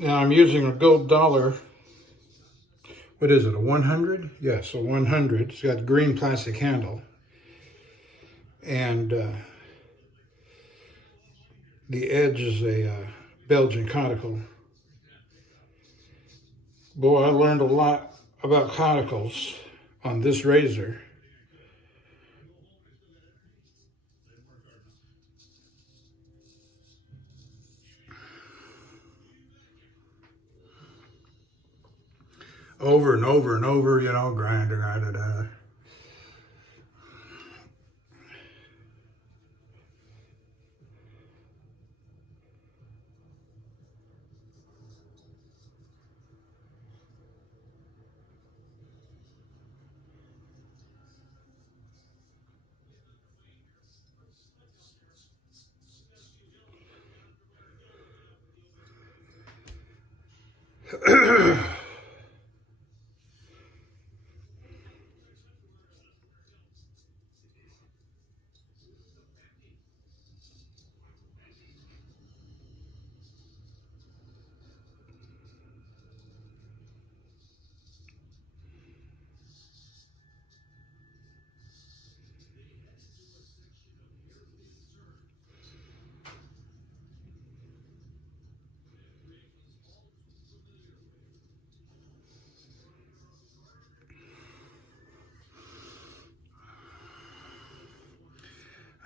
Now I'm using a gold dollar. What is it, a 100? Yes, a 100. It's got a green plastic handle. And the edge is a Belgian conical. Boy, I learned a lot about conicals on this razor. Over and over and over, you know, grind.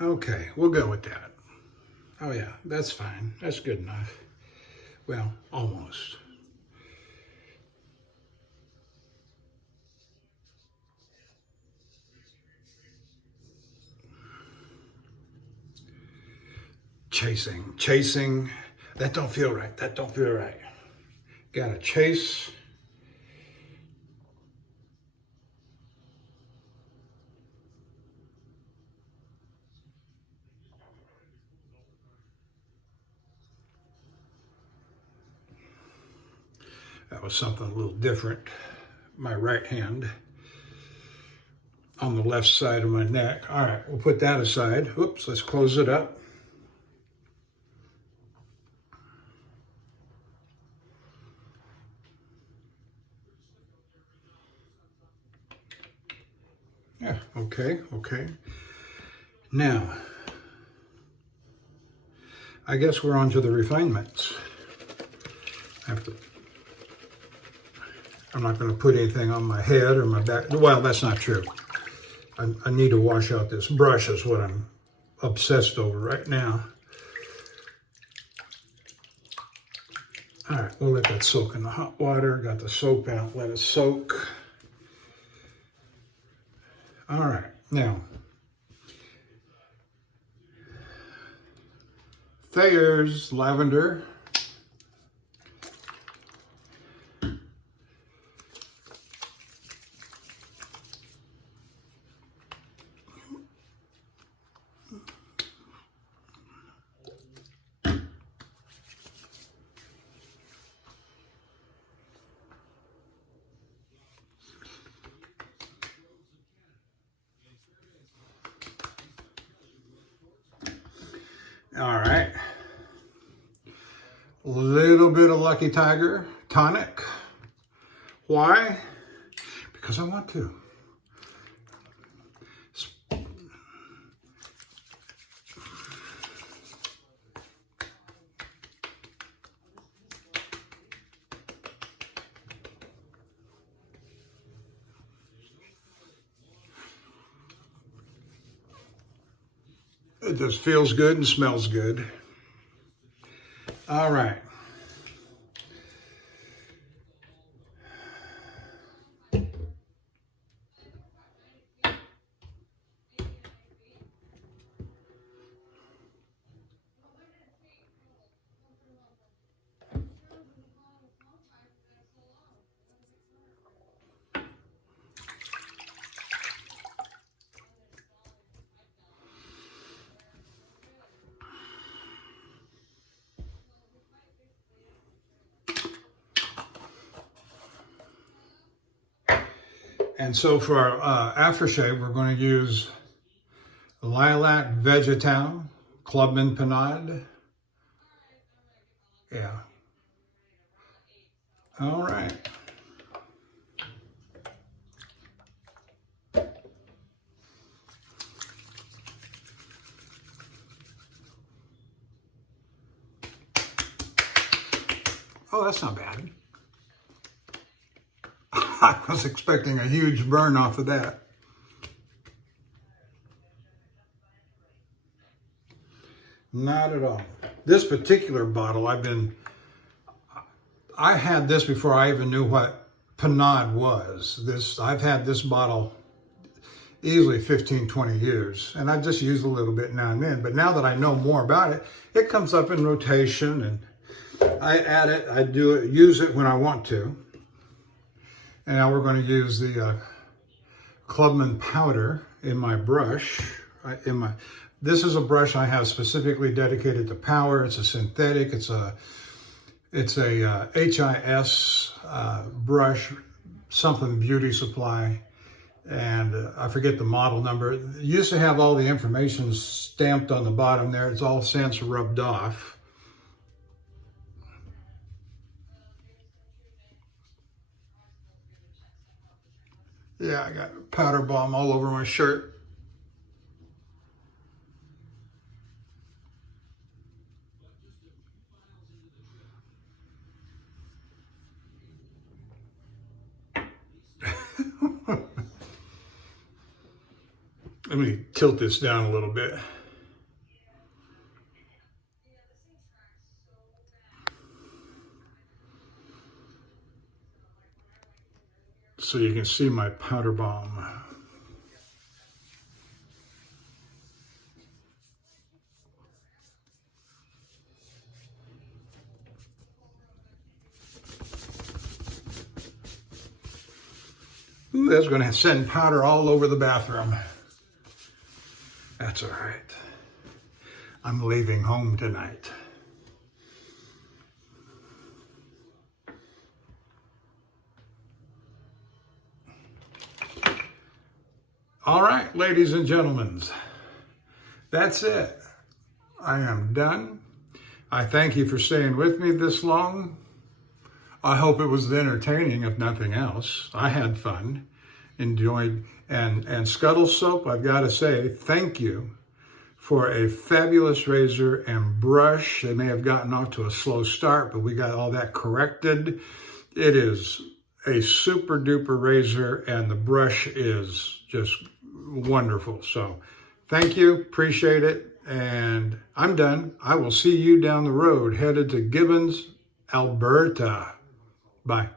Okay, we'll go with that. Oh yeah, that's fine. That's good enough. Well, almost. Chasing. That don't feel right. That don't feel right. Gotta chase. That was something a little different. My right hand on the left side of my neck. All right, we'll put that aside. Oops, let's close it up. Yeah, okay. Now, I guess we're on to the refinements. I'm not going to put anything on my head or my back. Well, that's not true. I need to wash out this brush is what I'm obsessed over right now. All right, we'll let that soak in the hot water. Got the soap out, let it soak. All right, now, Thayer's lavender. All right, a little bit of Lucky Tiger tonic. Why? Because I want to. It just feels good and smells good. All right. And so for our aftershave, we're going to use Lilac Vegetal, Clubman Panade. Yeah. All right. Oh, that's not bad. I was expecting a huge burn off of that. Not at all. This particular bottle, I had this before I even knew what Panade was. I've had this bottle easily 15, 20 years, and I just use a little bit now and then. But now that I know more about it, it comes up in rotation, and I add it, I do it, use it when I want to. And now we're going to use the Clubman powder in my brush. This is a brush I have specifically dedicated to power. It's a synthetic. It's a HIS brush, something beauty supply, and I forget the model number. It used to have all the information stamped on the bottom there. It's all since rubbed off. Yeah, I got powder balm all over my shirt. Let me tilt this down a little bit. So you can see my powder balm. Ooh, that's going to send powder all over the bathroom. That's all right. I'm leaving home tonight. All right, ladies and gentlemen, that's it. I am done. I thank you for staying with me this long. I hope it was entertaining, if nothing else. I had fun, enjoyed, and Scuttle Soap, I've got to say, thank you for a fabulous razor and brush. They may have gotten off to a slow start, but we got all that corrected. It is a super duper razor, and the brush is just wonderful. So thank you, appreciate it, and I'm done. I will see you down the road, headed to Gibbons, Alberta. Bye.